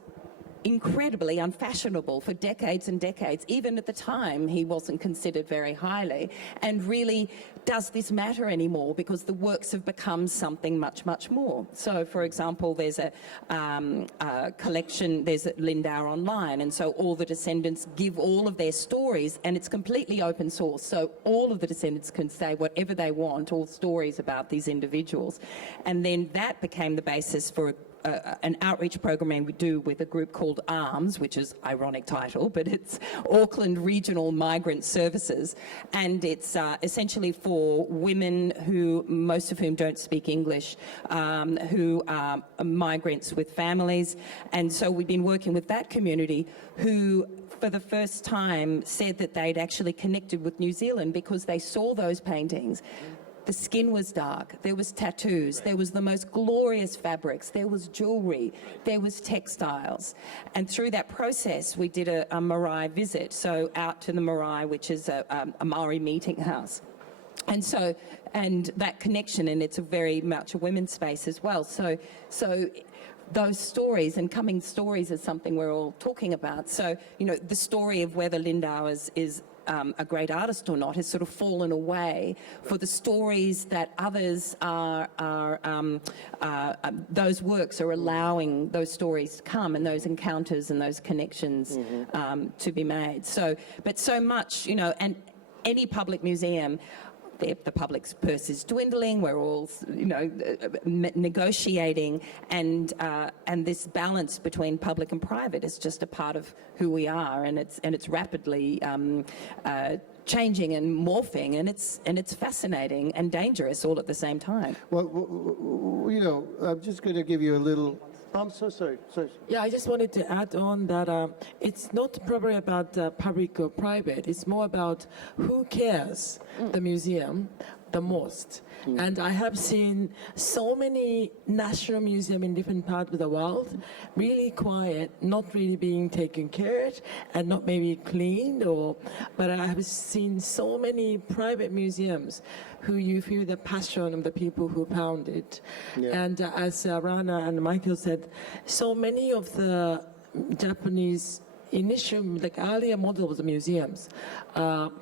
incredibly unfashionable for decades and decades. Even at the time, he wasn't considered very highly. And really, does this matter anymore? Because the works have become something much, much more. So, for example, there's a collection, there's a Lindauer online, and so all the descendants give all of their stories, and it's completely open source. So all of the descendants can say whatever they want, all stories about these individuals. And then that became the basis for an outreach program we do with a group called ARMS, which is ironic title, but it's Auckland Regional Migrant Services, and it's essentially for women who, most of whom don't speak English, who are migrants with families. And so we've been working with that community who, for the first time, said that they'd actually connected with New Zealand because they saw those paintings. The skin was dark, there was tattoos, there was the most glorious fabrics, there was jewellery, there was textiles. And through that process, we did a Marae visit, so out to the Marae, which is a Maori meeting house. And so, and that connection, and it's a very much a women's space as well. So those stories and coming stories is something we're all talking about. So, you know, the story of whether Lindauer is a great artist or not has sort of fallen away for the stories that others those works are allowing those stories to come and those encounters and those connections to be made. So, but so much, you know, and any public museum, the public's purse is dwindling. We're all, you know, negotiating, and this balance between public and private is just a part of who we are, and it's rapidly changing and morphing, and it's fascinating and dangerous all at the same time. Well, you know, I'm just going to give you a little. I'm so sorry. Yeah, I just wanted to add on that it's not probably about public or private. It's more about who cares the museum the most. And I have seen so many national museums in different parts of the world really quiet, not really being taken care of, and not maybe cleaned. But I have seen so many private museums who you feel the passion of the people who found it. Yeah. And as Rhana and Michael said, so many of the Japanese initial, like earlier model of the museums,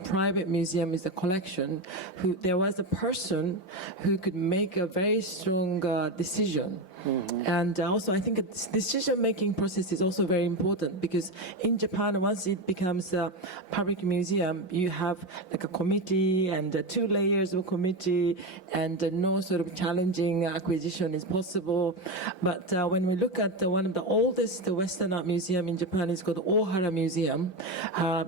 private museum is a collection. There was a person who could make a very strong decision. And also I think this decision-making process is also very important, because in Japan, once it becomes a public museum, you have like a committee and 2 layers of committee, and no sort of challenging acquisition is possible. But when we look at one of the oldest Western art museum in Japan, is called Ohara Museum,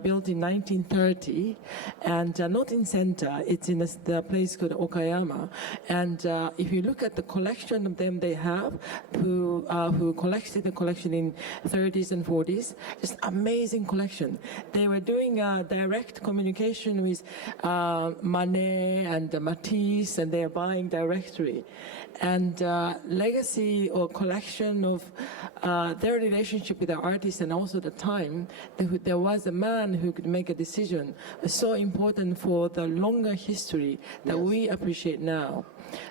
built in 1930, and not in center, it's in the place called Okayama. And if you look at the collection of them they have, who collected the collection in 30s and 40s, just amazing collection. They were doing direct communication with Manet and Matisse, and they are buying directly. And legacy or collection of their relationship with the artist, and also the time, there was a man who could make a decision, so important for the longer history that we appreciate now.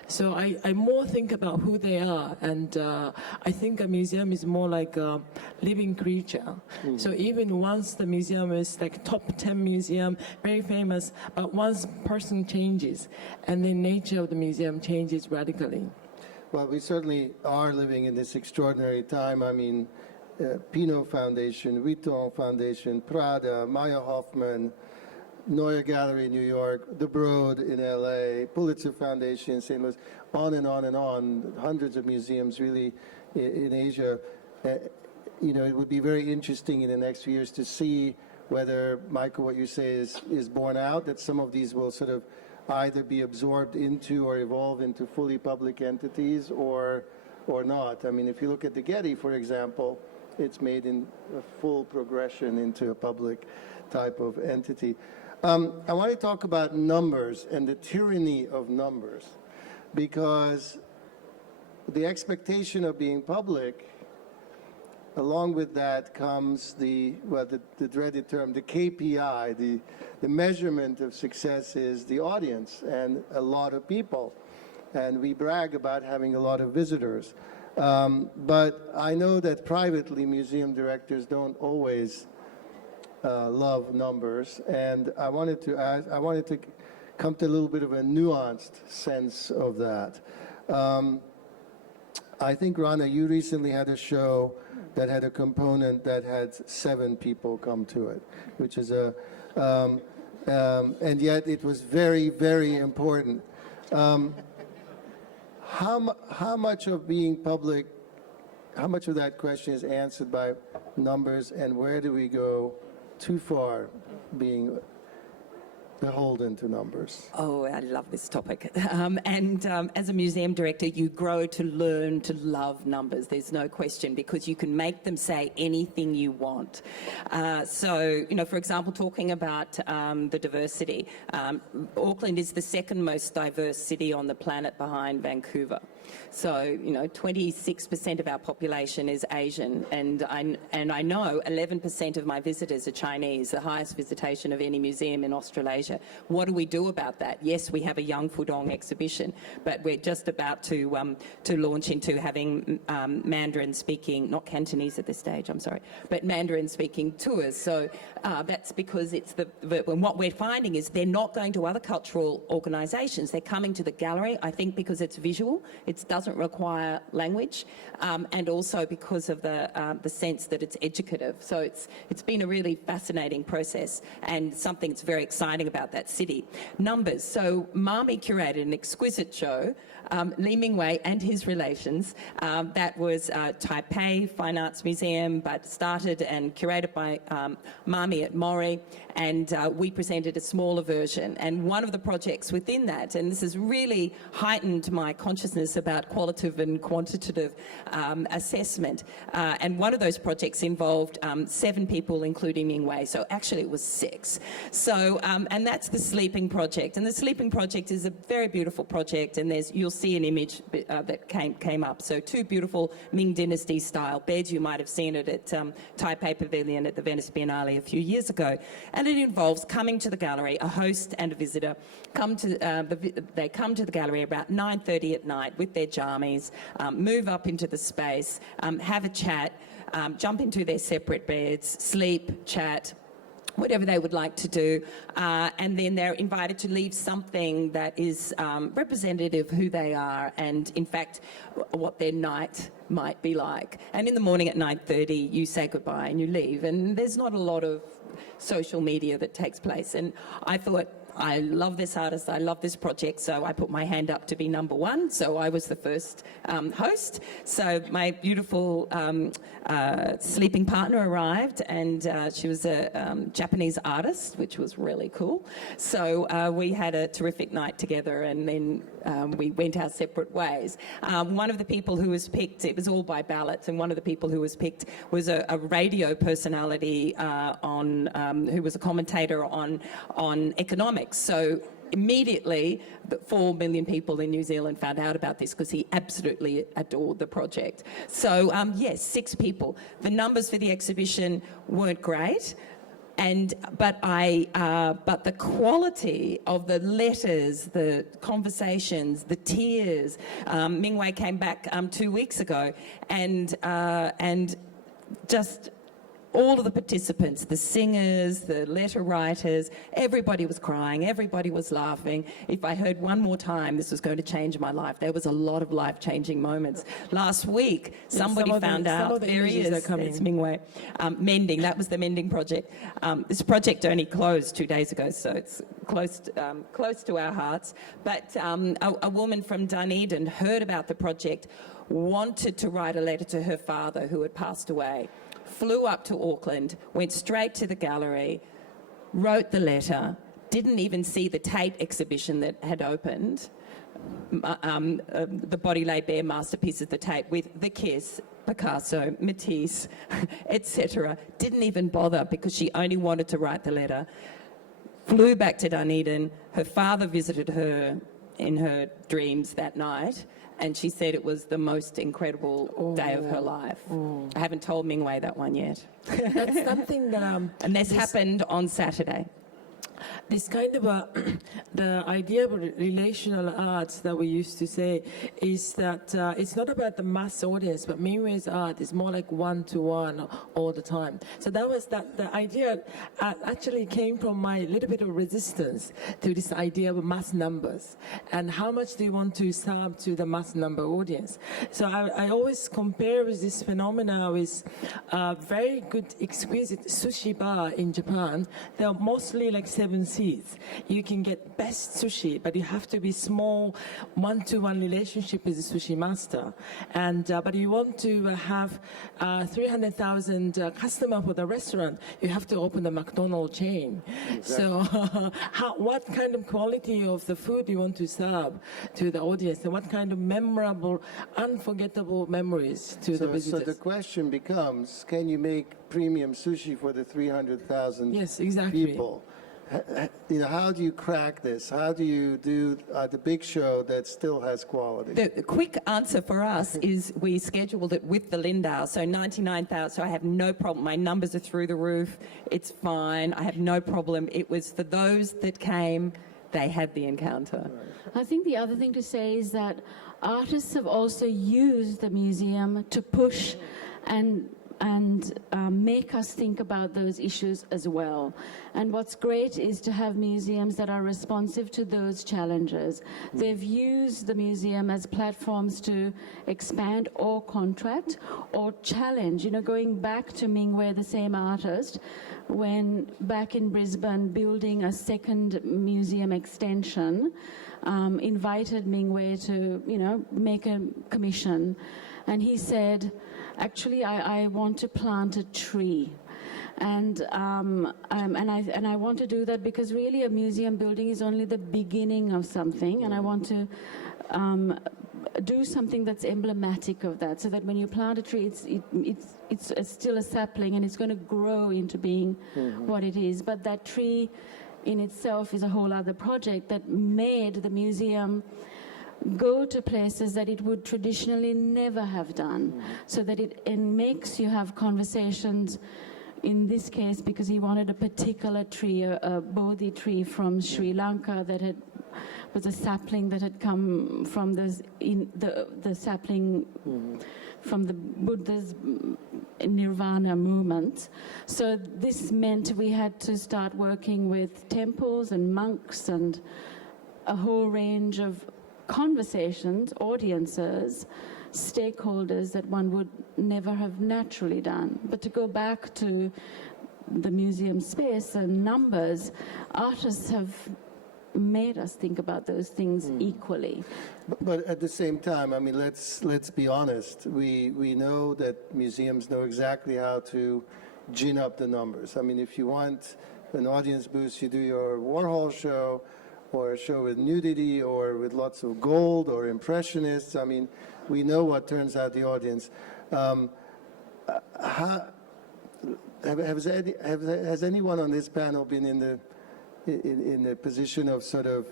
So I more think about who they are, and I think a museum is more like a living creature. So even once the museum is like top 10 museum, very famous, but once person changes, and the nature of the museum changes radically. Well, we certainly are living in this extraordinary time. I mean, Pino Foundation, Vuitton Foundation, Prada, Maya Hoffman, Neue Gallery in New York, The Broad in LA, Pulitzer Foundation in St. Louis, on and on and on, hundreds of museums really in Asia. You know, it would be very interesting in the next few years to see whether, Michael, what you say is borne out, that some of these will sort of either be absorbed into or evolve into fully public entities or not. I mean, if you look at the Getty, for example, it's made in a full progression into a public type of entity. I want to talk about numbers and the tyranny of numbers, because the expectation of being public, along with that comes the dreaded term, the KPI, the measurement of success is the audience and a lot of people. And we brag about having a lot of visitors. But I know that privately museum directors don't always love numbers, and I wanted to come to a little bit of a nuanced sense of that. I think, Rhana, you recently had a show that had a component that had 7 people come to it, which is and yet it was very, very important. How much of being public, how much of that question is answered by numbers, and where do we go too far being beholden to numbers? Oh, I love this topic. As a museum director, you grow to learn to love numbers. There's no question, because you can make them say anything you want. So, for example, talking about the diversity, Auckland is the second most diverse city on the planet behind Vancouver. So, 26% of our population is Asian, and I know 11% of my visitors are Chinese, the highest visitation of any museum in Australasia. What do we do about that? Yes, we have a Young Fudong exhibition, but we're just about to launch into having Mandarin-speaking, not Cantonese at this stage, I'm sorry, but Mandarin-speaking tours. So that's because it's and what we're finding is they're not going to other cultural organisations. They're coming to the gallery, I think, because it's visual. It doesn't require language, and also because of the sense that it's educative. So it's been a really fascinating process, and something that's very exciting about that city. Numbers. So Mami curated an exquisite show, Li Mingwei and his relations. That was Taipei Fine Arts Museum, but started and curated by Mami at Mori, and we presented a smaller version. And one of the projects within that, and this has really heightened my consciousness about qualitative and quantitative assessment, and one of those projects involved 7 people, including Mingwei, so actually it was 6. So, and that's the Sleeping Project, and the Sleeping Project is a very beautiful project, and you'll see an image that came up. So 2 beautiful Ming Dynasty style beds. You might have seen it at Taipei Pavilion at the Venice Biennale a few years ago, and it involves coming to the gallery, a host and a visitor they come to the gallery about 9:30 at night with their jammies, move up into the space, have a chat, jump into their separate beds, sleep, chat, whatever they would like to do, and then they're invited to leave something that is representative of who they are and, in fact, what their night might be like. And in the morning at 9:30, you say goodbye and you leave, and there's not a lot of social media that takes place. And I thought, I love this artist, I love this project, so I put my hand up to be number 1. So I was the first host. So my beautiful sleeping partner arrived, and she was a Japanese artist, which was really cool. So we had a terrific night together, and then we went our separate ways. One of the people who was picked, it was all by ballot, and one of the people who was picked was a radio personality who was a commentator on economics. So immediately, 4 million people in New Zealand found out about this because he absolutely adored the project. So yes, 6 people. The numbers for the exhibition weren't great. But the quality of the letters, the conversations, the tears. Mingwei came back 2 weeks ago, and just all of the participants, the singers, the letter writers, everybody was crying, everybody was laughing. If I heard one more time this was going to change my life, there was a lot of life-changing moments. Last week, somebody found out, there he is, it's Mingwei, Mending, that was the Mending project. This project only closed 2 days ago, so it's close to our hearts. But a woman from Dunedin heard about the project, wanted to write a letter to her father who had passed away, flew up to Auckland, went straight to the gallery, wrote the letter, didn't even see the Tate exhibition that had opened, the Body Lay Bare masterpieces of the Tate with The Kiss, Picasso, Matisse, etc. Didn't even bother because she only wanted to write the letter. Flew back to Dunedin. Her father visited her in her dreams that night, and she said it was the most incredible day of her life. I haven't told Mingwei that one yet. That's something that... and this happened on Saturday. this kind of the idea of relational arts that we used to say is that it's not about the mass audience, but Mingwei's art is more like one-to-one all the time. So that was the idea actually came from my little bit of resistance to this idea of mass numbers and how much do you want to serve to the mass number audience. So I always compare with this phenomena with very good, exquisite sushi bar in Japan. They're mostly like 7 seats. You can get best sushi, but you have to be small, one-to-one relationship with the sushi master. And but you want to have 300,000 customer for the restaurant, you have to open the McDonald's chain. Exactly. So what kind of quality of the food you want to serve to the audience, and what kind of memorable, unforgettable memories to the visitors? So the question becomes, can you make premium sushi for the 300,000 yes, exactly. people? You know, how do you crack this? How do you do the big show that still has quality? The quick answer for us is we scheduled it with the Lindau, so 99,000, so I have no problem. My numbers are through the roof. It's fine. I have no problem. It was for those that came, they had the encounter. I think the other thing to say is that artists have also used the museum to push and make us think about those issues as well. And what's great is to have museums that are responsive to those challenges. They've used the museum as platforms to expand or contract or challenge. You know, going back to Mingwei, the same artist, when back in Brisbane building a second museum extension, invited Mingwei to, you know, make a commission. And he said, actually, I want to plant a tree. And I want to do that because really a museum building is only the beginning of something, and I want to do something that's emblematic of that, so that when you plant a tree, it's still a sapling and it's going to grow into being what it is. But that tree in itself is a whole other project that made the museum go to places that it would traditionally never have done, so that it makes you have conversations. In this case, because he wanted a particular tree, a Bodhi tree from Sri Lanka that was a sapling that had come from the sapling from the Buddha's Nirvana movement. So this meant we had to start working with temples and monks and a whole range of conversations, audiences, stakeholders that one would never have naturally done. But to go back to the museum space and numbers, artists have made us think about those things equally. But at the same time, I mean, let's be honest. We know that museums know exactly how to gin up the numbers. I mean, if you want an audience boost, you do your Warhol show, or a show with nudity, or with lots of gold, or impressionists. I mean, we know what turns out the audience. Has anyone on this panel been in the position of sort of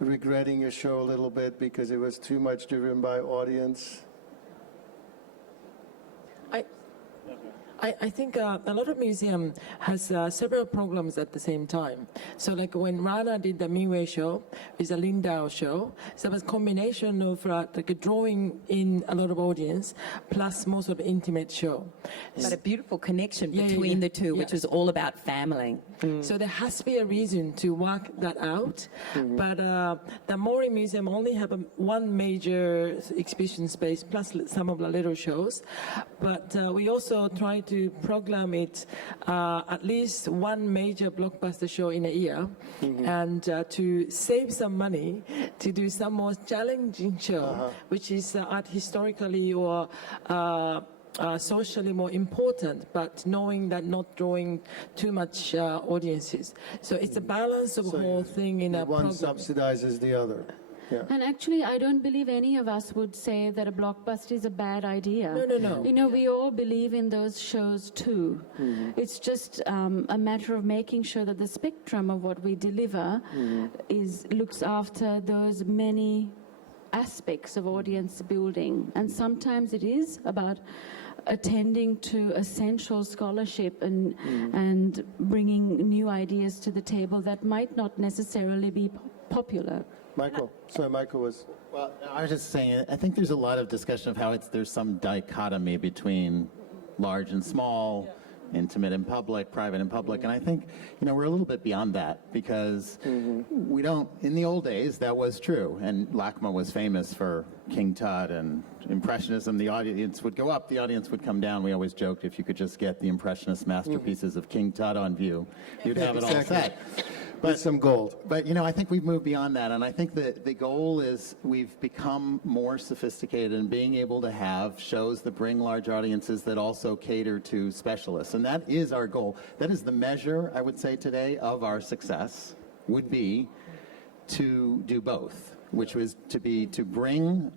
regretting your show a little bit because it was too much driven by audience? I think a lot of museum has several programs at the same time. So like when Rhana did the Mingwei show, it's a Lindau show. So it was a combination of like a drawing in a lot of audience plus most of the intimate show. But a beautiful connection between the two, which was all about family. So there has to be a reason to work that out. But the Mori Museum only have one major exhibition space plus some of the little shows. But we also try to program it at least one major blockbuster show in a year, and to save some money to do some more challenging show, which is art historically or socially more important, but knowing that not drawing too much audiences. So it's a balance of the whole thing in a program. One subsidizes the other. Yeah. And actually, I don't believe any of us would say that a blockbuster is a bad idea. No. You know, we all believe in those shows too. It's just a matter of making sure that the spectrum of what we deliver looks after those many aspects of audience building. And sometimes it is about attending to essential scholarship and bringing new ideas to the table that might not necessarily be popular. Michael. Sorry, Michael was. Well, I was just saying, I think there's a lot of discussion of how there's some dichotomy between large and small, intimate and public, private and public, and I think, we're a little bit beyond that because we don't, in the old days, that was true, and LACMA was famous for King Tut and Impressionism. The audience would go up, the audience would come down. We always joked if you could just get the Impressionist masterpieces of King Tut on view, you'd have it all set. But some gold. But, I think we've moved beyond that, and I think that the goal is we've become more sophisticated in being able to have shows that bring large audiences that also cater to specialists, and that is our goal. That is the measure, I would say today, of our success, would be to do both, which was to bring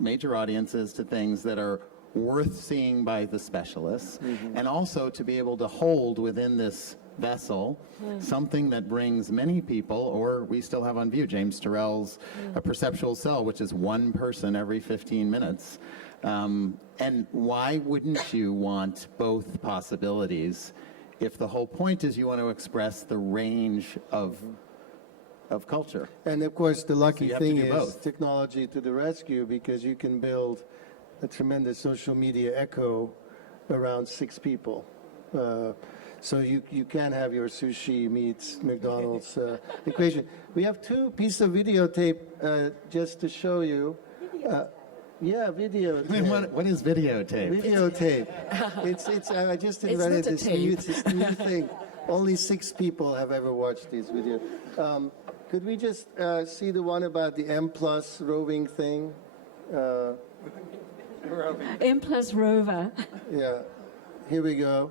major audiences to things that are worth seeing by the specialists, and also to be able to hold within this vessel something that brings many people, or we still have on view James Turrell's A Perceptual Cell, which is one person every 15 minutes. And why wouldn't you want both possibilities if the whole point is you want to express the range of culture? And of course, the lucky you have to thing do is both. technology to the rescue, because you can build a tremendous social media echo around 6 people. So you can have your sushi meets McDonald's equation. We have 2 pieces of videotape just to show you. Yeah, videotape. I mean, what is videotape? Videotape. It's. I just invented not a this new thing. Only 6 people have ever watched these videos. Could we just see the one about the M+ roving thing? M+ rover. Yeah. Here we go.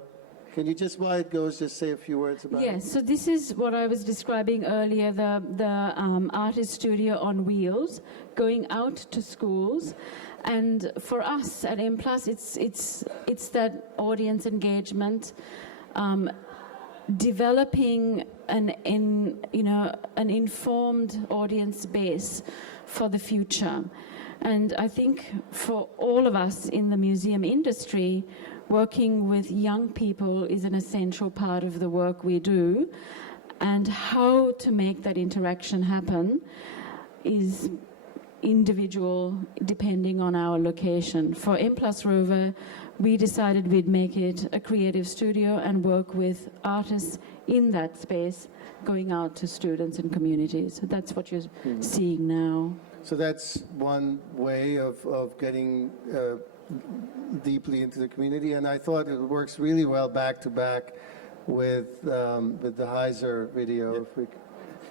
Can you just, while it goes, just say a few words about it? Yes, so this is what I was describing earlier, the artist studio on wheels, going out to schools. And for us at M+, it's that audience engagement, developing an informed audience base for the future. And I think for all of us in the museum industry, working with young people is an essential part of the work we do, and how to make that interaction happen is individual depending on our location. For M+ Rover, we decided we'd make it a creative studio and work with artists in that space, going out to students and communities. So that's what you're seeing now. So that's one way of getting deeply into the community, and I thought it works really well back to back with the Heiser video. If we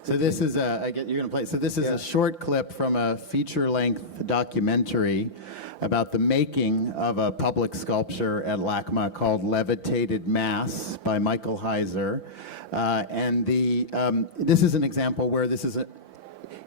So this is you're going to play. So this is a short clip from a feature-length documentary about the making of a public sculpture at LACMA called Levitated Mass by Michael Heiser. And this is an example where this is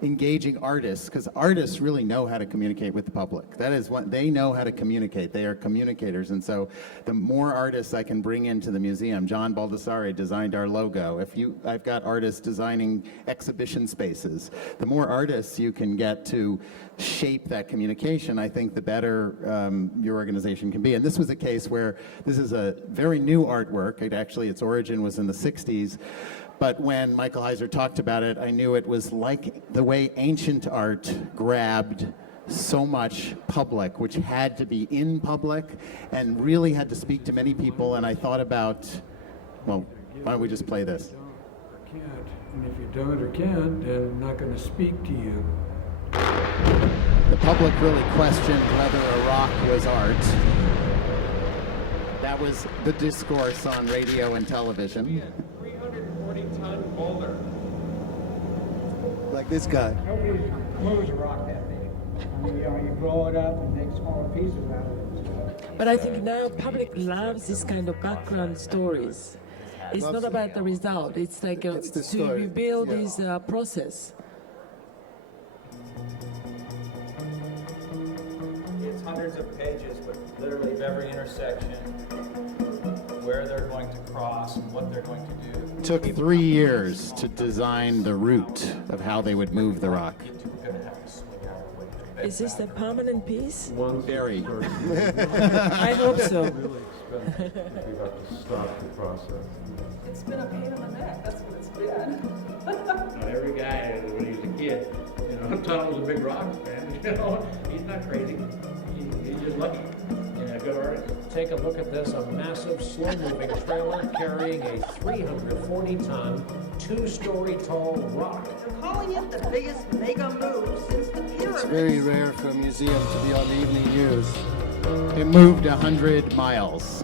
engaging artists, because artists really know how to communicate with the public. That is what they know, how to communicate. They are communicators, and so the more artists I can bring into the museum. John Baldessari designed our logo. I've got artists designing exhibition spaces. The more artists you can get to shape that communication, I think the better your organization can be. And this was a case where this is a very new artwork. Its origin was in the 60s. But when Michael Heiser talked about it, I knew it was like the way ancient art grabbed so much public, which had to be in public and really had to speak to many people. And I thought about, well, why don't we just play this? Or can't, and if you don't or can't, then I'm not going to speak to you. The public really questioned whether a rock was art. That was the discourse on radio and television. 340-ton boulder. like this guy. Nobody's gonna close a rock that big. I mean, you blow it up and make smaller pieces out of it and stuff. But I think now public loves this kind of background stories. It's not about the result. It's like It's the to story. rebuild Yeah. this process. It's hundreds of pages, but literally of every intersection, where they're going to cross and what they're going to do. It took 3 years to design the route of how they would move the rock. You're going to have to swing out of the way. Is this the permanent piece? Very. I hope so. Really expensive if you have to stop the process. It's been a pain in the neck, that's what it's been. Not every guy, when he was a kid, Tom was a big rock fan, he's not crazy. He's just lucky, a good artist. Take a look at this, a massive slow-moving trailer carrying a 340-ton, 2-story tall rock. They're calling it the biggest mega move since the pyramids. It's very rare for a museum to be on the evening news. It moved 100 miles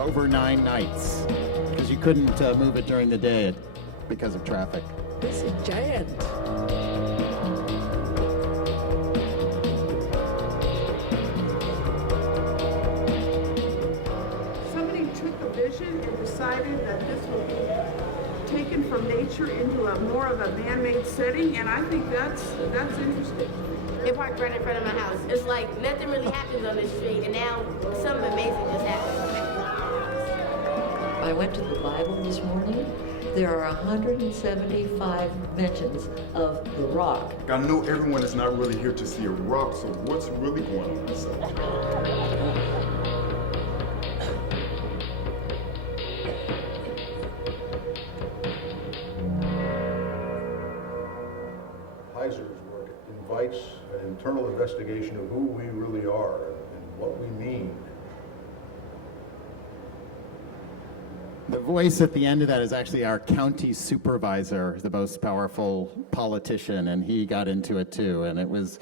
over 9 nights because you couldn't move it during the day because of traffic. It's a giant. Somebody took a vision and decided that this would be taken from nature into a more of a man-made setting, and I think that's interesting. They parked right in front of my house. It's like nothing really happens on this street, and now something amazing just happened. I went to the Bible this morning. There are 175 mentions of the rock. I know everyone is not really here to see a rock, so what's really going on inside? Heiser's work invites an internal investigation of who we really are and what we mean. The voice at the end of that is actually our county supervisor, the most powerful politician, and he got into it too. And it was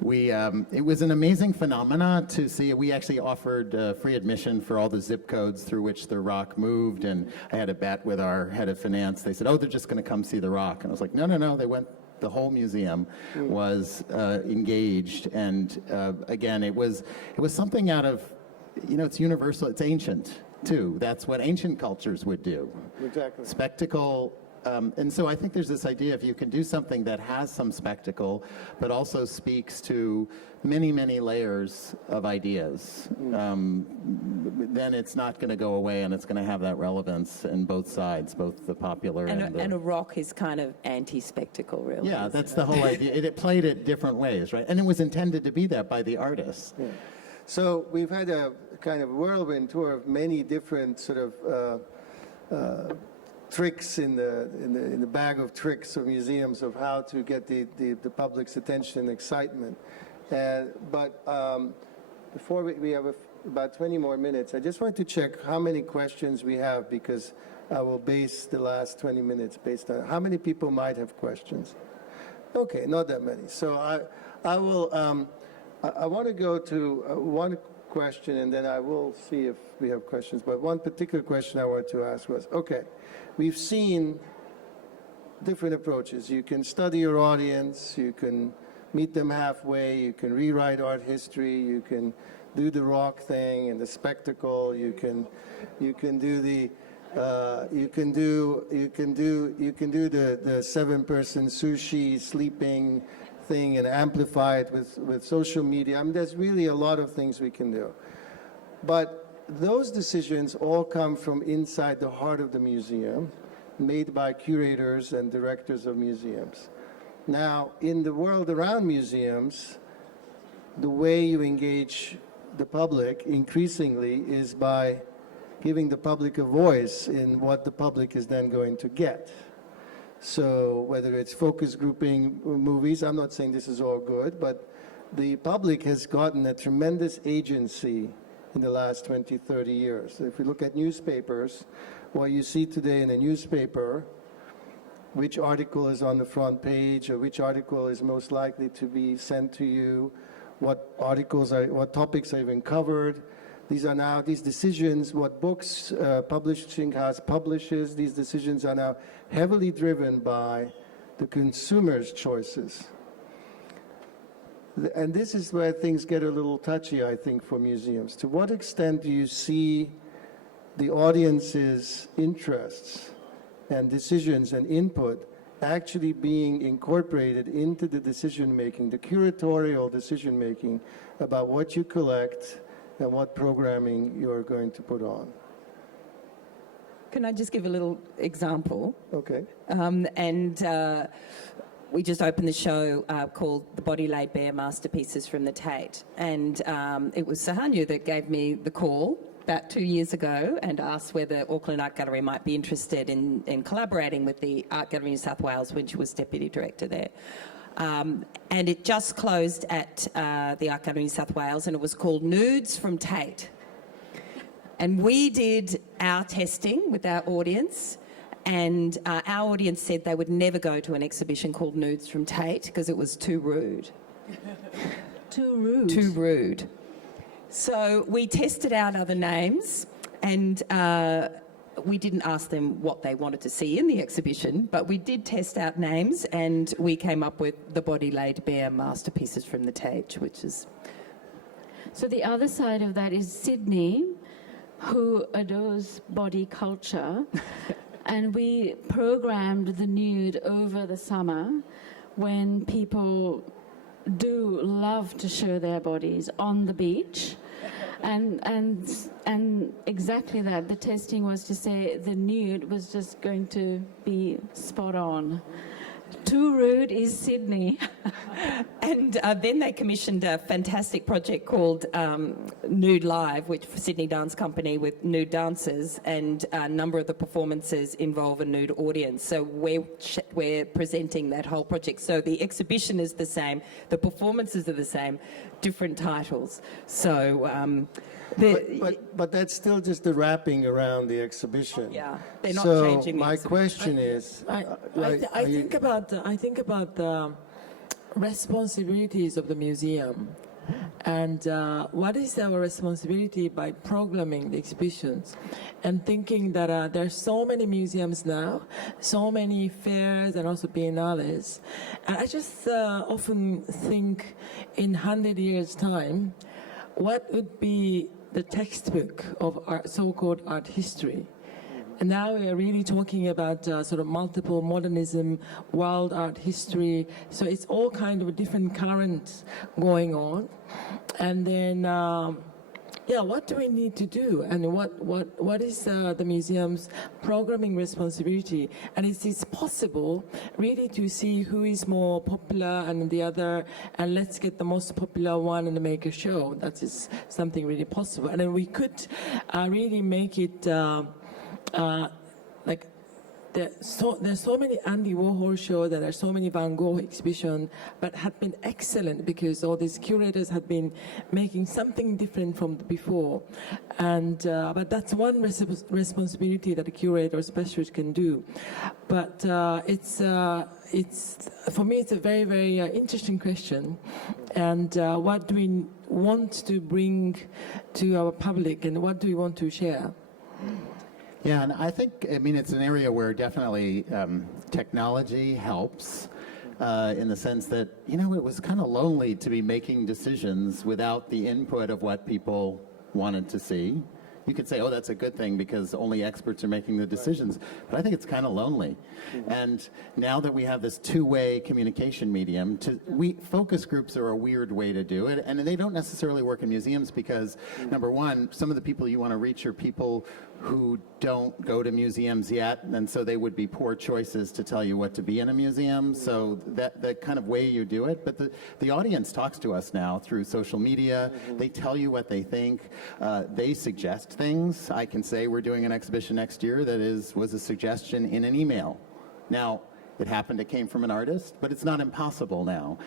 an amazing phenomena to see. We actually offered free admission for all the zip codes through which the rock moved, and I had a bet with our head of finance. They said, "Oh, they're just going to come see the rock," and I was like, "No, they went." The whole museum was engaged, and again, it was something out of, it's universal, it's ancient too. That's what ancient cultures would do. Exactly. Spectacle. And so I think there's this idea, if you can do something that has some spectacle, but also speaks to many, many layers of ideas, then it's not going to go away, and it's going to have that relevance in both sides, both the popular And a rock is kind of anti-spectacle, really. Yeah, that's the whole idea. It played it different ways, right? And it was intended to be that by the artists. Yeah. So we've had a kind of whirlwind tour of many different sort of tricks in the bag of tricks of museums of how to get the public's attention and excitement. But before we have about 20 more minutes, I just want to check how many questions we have, because I will base the last 20 minutes based on how many people might have questions. Okay, not that many. So I will. I want to go to one question, and then I will see if we have questions. But one particular question I wanted to ask was, okay, we've seen different approaches. You can study your audience, you can meet them halfway, you can rewrite art history, you can do the rock thing and the spectacle, you can do the you can do the 7-person sushi sleeping thing and amplify it with social media. I mean, there's really a lot of things we can do. But those decisions all come from inside the heart of the museum, made by curators and directors of museums. Now, in the world around museums, the way you engage the public increasingly is by giving the public a voice in what the public is then going to get. So whether it's focus grouping movies, I'm not saying this is all good, but the public has gotten a tremendous agency in the last 20, 30 years. So if we look at newspapers, what you see today in a newspaper, which article is on the front page, or which article is most likely to be sent to you, what topics are even covered. These decisions, what books publishing house publishes, these decisions are now heavily driven by the consumer's choices. And this is where things get a little touchy, I think, for museums. To what extent do you see the audience's interests and decisions and input actually being incorporated into the decision-making, the curatorial decision-making about what you collect and what programming you're going to put on? Can I just give a little example? Okay. we just opened the show called The Body Laid Bare Masterpieces from the Tate. And it was Suhanya that gave me the call about 2 years ago and asked whether Auckland Art Gallery might be interested in collaborating with the Art Gallery New South Wales when she was Deputy Director there. And it just closed at the Art Gallery New South Wales, and it was called Nudes from Tate. And we did our testing with our audience, and our audience said they would never go to an exhibition called Nudes from Tate because it was too rude. Too rude? Too rude. So we tested out other names, and we didn't ask them what they wanted to see in the exhibition, but we did test out names, and we came up with The Body Laid Bare Masterpieces from the Tate, which is... So the other side of that is Sydney, who adores body culture, and we programmed the nude over the summer when people do love to show their bodies on the beach. And exactly that, the testing was to say the nude was just going to be spot on. Too rude is Sydney. And then they commissioned a fantastic project called Nude Live, which for Sydney Dance Company with nude dancers, and a number of the performances involve a nude audience. So we're presenting that whole project. So the exhibition is the same, the performances are the same, different titles. So... But that's still just the wrapping around the exhibition. Yeah, they're not so changing the my exhibition. question is, I think about the responsibilities of the museum, and what is our responsibility by programming the exhibitions, and thinking that there are so many museums now, so many fairs and also biennales, and I just often think in 100 years' time, what would be the textbook of our so-called art history? And now we are really talking about sort of multiple modernism, world art history. So it's all kind of different currents going on. And then, what do we need to do? And what is the museum's programming responsibility? And is it possible really to see who is more popular and the other, and let's get the most popular one and make a show? That is something really possible. And then we could really make it like there's so many Andy Warhol shows, and there's so many Van Gogh exhibitions, but had been excellent because all these curators had been making something different from before. And but that's one responsibility that a curator or specialist can do. But it's for me it's a very, very interesting question. And what do we want to bring to our public, and what do we want to share? Yeah, and I think, it's an area where definitely technology helps in the sense that, it was kind of lonely to be making decisions without the input of what people wanted to see. You could say, oh, that's a good thing because only experts are making the decisions. But I think it's kind of lonely. And now that we have this two-way communication medium, focus groups are a weird way to do it. And they don't necessarily work in museums because, number one, some of the people you want to reach are people who don't go to museums yet, and so they would be poor choices to tell you what to be in a museum. So that kind of way you do it. But the audience talks to us now through social media. They tell you what they think. They suggest things. I can say we're doing an exhibition next year that was a suggestion in an email. Now, it happened, it came from an artist, but it's not impossible now.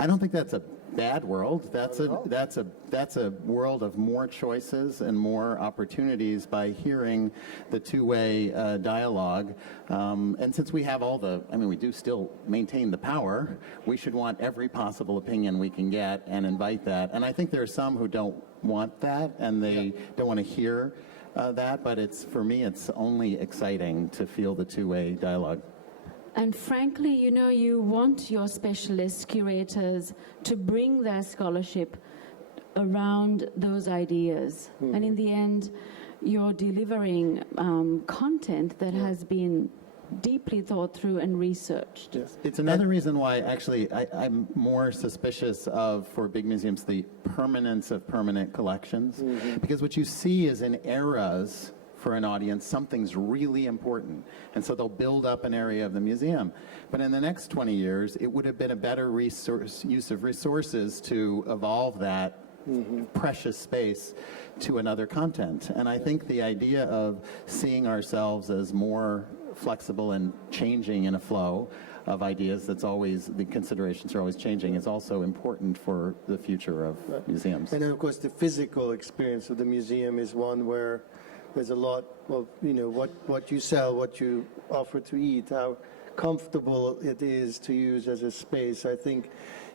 I don't think that's a bad world. That's a world of more choices and more opportunities by hearing the two-way dialogue. And since we have we do still maintain the power, we should want every possible opinion we can get and invite that. And I think there are some who don't want that and they don't want to hear that, but for me, it's only exciting to feel the two-way dialogue. And frankly, you want your specialist curators to bring their scholarship around those ideas. And in the end, you're delivering content that has been deeply thought through and researched. Yes. It's another reason why, actually, I'm more suspicious of, for big museums, the permanence of permanent collections. Because what you see is in eras, for an audience something's really important. And so they'll build up an area of the museum. But in the next 20 years, it would have been a better use of resources to evolve that precious space to another content. And I think the idea of seeing ourselves as more flexible and changing in a flow of ideas, that's always, the considerations are always changing, is also important for the future of museums. And then, of course, the physical experience of the museum is one where there's a lot of, what you sell, what you offer to eat, how comfortable it is to use as a space. I think,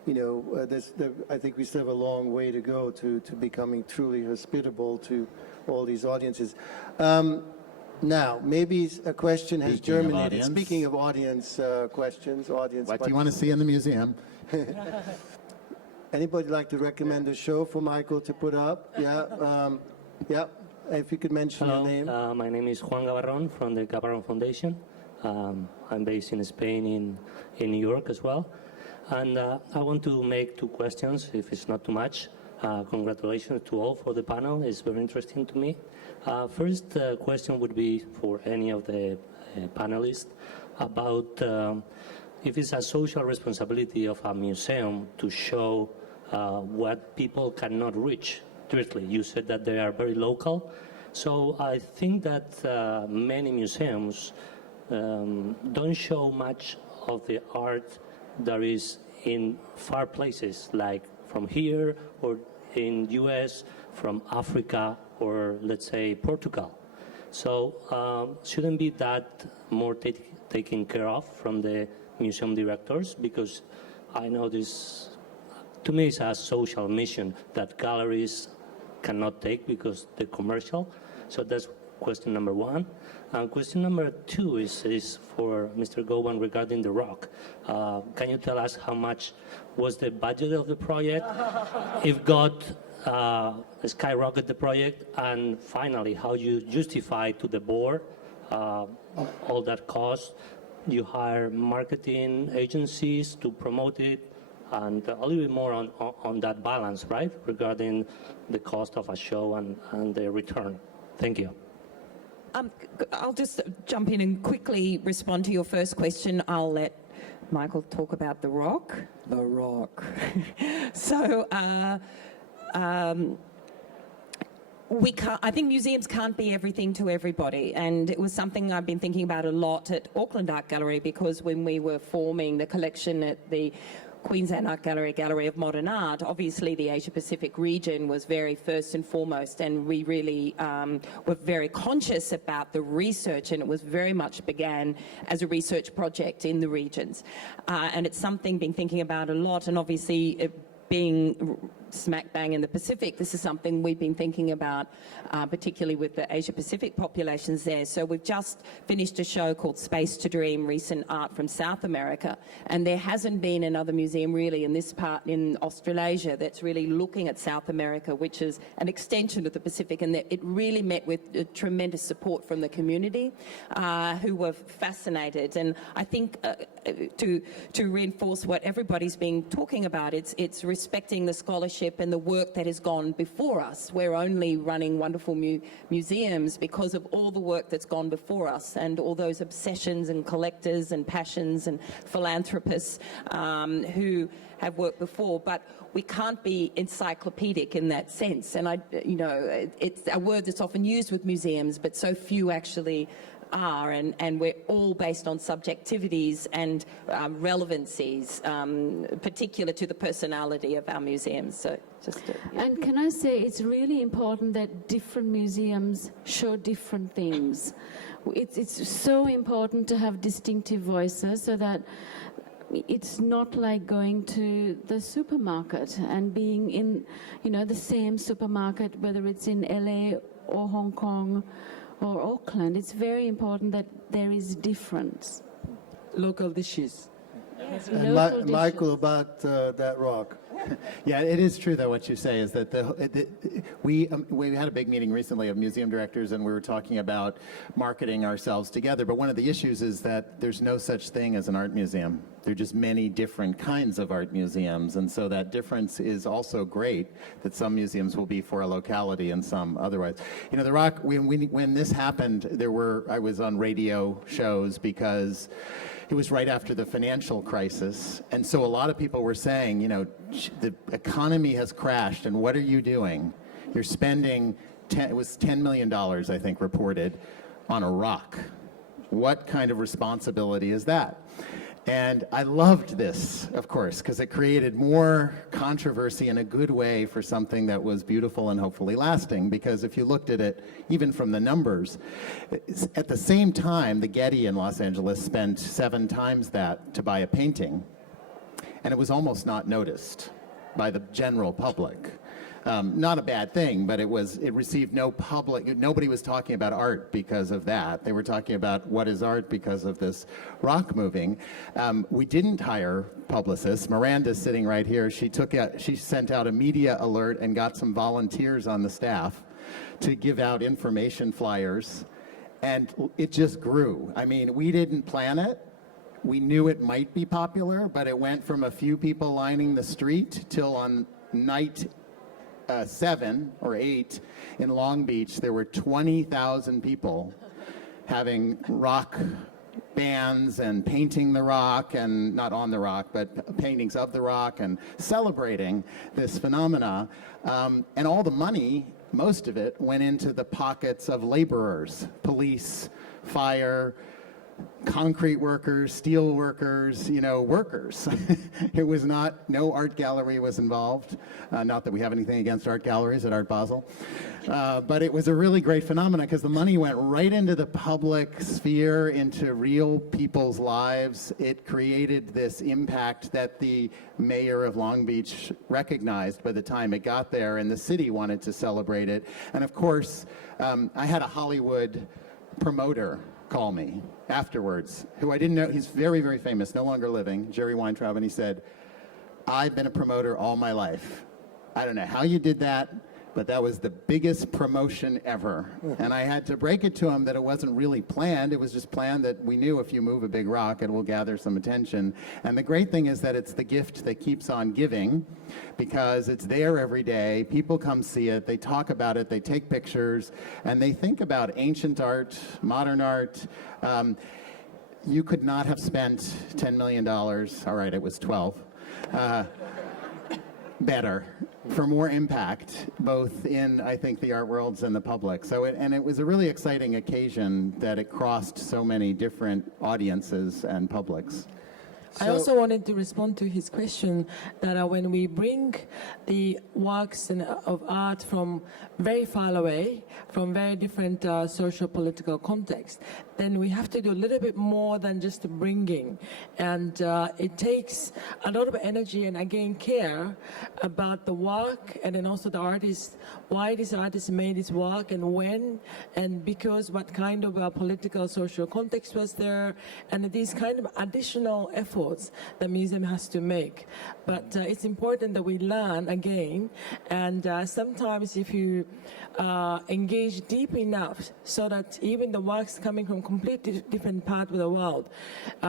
I think we still have a long way to go to becoming truly hospitable to all these audiences. Now, maybe a question has germinated. Speaking of audience questions, audience. What do you want to see in the museum? Anybody like to recommend a show for Michael to put up? Yeah, yeah. If you could mention your name. My name is Juan Gavarron from the Gavarron Foundation. I'm based in Spain, in New York as well. And I want to make two questions, if it's not too much. Congratulations to all for the panel. It's very interesting to me. First question would be for any of the panelists about if it's a social responsibility of a museum to show what people cannot reach directly. You said that they are very local. So I think that many museums don't show much of the art that is in far places, like from here or in US, from Africa, or let's say Portugal. So shouldn't be that more taken care of from the museum directors? Because I know this, to me, it's a social mission that galleries cannot take because they're commercial. So that's question number one. And question number two is for Mr. Govan regarding the rock. Can you tell us how much was the budget of the project? If God skyrocket the project, and finally, how you justify to the board all that cost? You hire marketing agencies to promote it, and a little bit more on that balance, right, regarding the cost of a show and the return. Thank you. I'll just jump in and quickly respond to your first question. I'll let Michael talk about the rock. The rock. So we can't, I think museums can't be everything to everybody, and it was something I've been thinking about a lot at Auckland Art Gallery, because when we were forming the collection at the Queensland Art Gallery, Gallery of Modern Art, obviously the Asia Pacific region was very first and foremost, and we really were very conscious about the research, and it was very much began as a research project in the regions. And it's something been thinking about a lot, and obviously being smack bang in the Pacific, this is something we've been thinking about, particularly with the Asia Pacific populations there. So we've just finished a show called Space to Dream, Recent Art from South America, and there hasn't been another museum really in this part in Australasia that's really looking at South America, which is an extension of the Pacific, and it really met with tremendous support from the community who were fascinated. And I think to reinforce what everybody's been talking about, it's respecting the scholarship and the work that has gone before us. We're only running wonderful museums because of all the work that's gone before us, and all those obsessions and collectors and passions and philanthropists who have worked before. But we can't be encyclopedic in that sense. And it's a word that's often used with museums, but so few actually are, and we're all based on subjectivities and relevancies particular to the personality of our museums. So And can I say it's really important that different museums show different things. It's so important to have distinctive voices, so that it's not like going to the supermarket and being in the same supermarket, whether it's in LA or Hong Kong or Auckland. It's very important that there is difference. Local dishes. has And no tradition. Michael, about that rock. Yeah, it is true, though, what you say is that we had a big meeting recently of museum directors, and we were talking about marketing ourselves together. But one of the issues is that there's no such thing as an art museum. There are just many different kinds of art museums, and so that difference is also great, that some museums will be for a locality and some otherwise. You know, the rock, when this happened, I was on radio shows because it was right after the financial crisis, and so a lot of people were saying, you know, the economy has crashed, and what are you doing? You're spending, it was $10 million, I think, reported, on a rock. What kind of responsibility is that? And I loved this, of course, because it created more controversy in a good way for something that was beautiful and hopefully lasting. Because if you looked at it, even from the numbers, at the same time, the Getty in Los Angeles spent 7 times that to buy a painting, and it was almost not noticed by the general public. Not a bad thing, but it received no public, nobody was talking about art because of that. They were talking about what is art because of this rock moving. We didn't hire publicists. Miranda's sitting right here. She sent out a media alert and got some volunteers on the staff to give out information flyers, and it just grew. I mean, we didn't plan it. We knew it might be popular, but it went from a few people lining the street till on night 7 or 8 in Long Beach, there were 20,000 people having rock bands and painting the rock, and not on the rock, but paintings of the rock, and celebrating this phenomena. And all the money, most of it, went into the pockets of laborers, police, fire, concrete workers, steel workers, you know, workers. It was no art gallery was involved. Not that we have anything against art galleries at Art Basel. But it was a really great phenomenon because the money went right into the public sphere, into real people's lives. It created this impact that the mayor of Long Beach recognized by the time it got there, and the city wanted to celebrate it. And of course, I had a Hollywood promoter call me afterwards, who I didn't know. He's very, very famous, no longer living, Jerry Weintraub, and he said, I've been a promoter all my life. I don't know how you did that, but that was the biggest promotion ever. And I had to break it to him that it wasn't really planned. It was just planned that we knew if you move a big rock, it will gather some attention. And the great thing is that it's the gift that keeps on giving, because it's there every day. People come see it, they talk about it, they take pictures, and they think about ancient art, modern art. You could not have spent $10 million, all right, it was 12, better, for more impact, both in, I think, the art worlds and the public. So it was a really exciting occasion that it crossed so many different audiences and publics. I also wanted to respond to his question that when we bring the works of art from very far away, from very different social-political contexts, then we have to do a little bit more than just bringing. And it takes a lot of energy and, again, care about the work, and then also the artist, why this artist made his work and when, and because what kind of political, social context was there, and these kind of additional efforts the museum has to make. But it's important that we learn again, and sometimes if you engage deep enough so that even the works coming from completely different part of the world,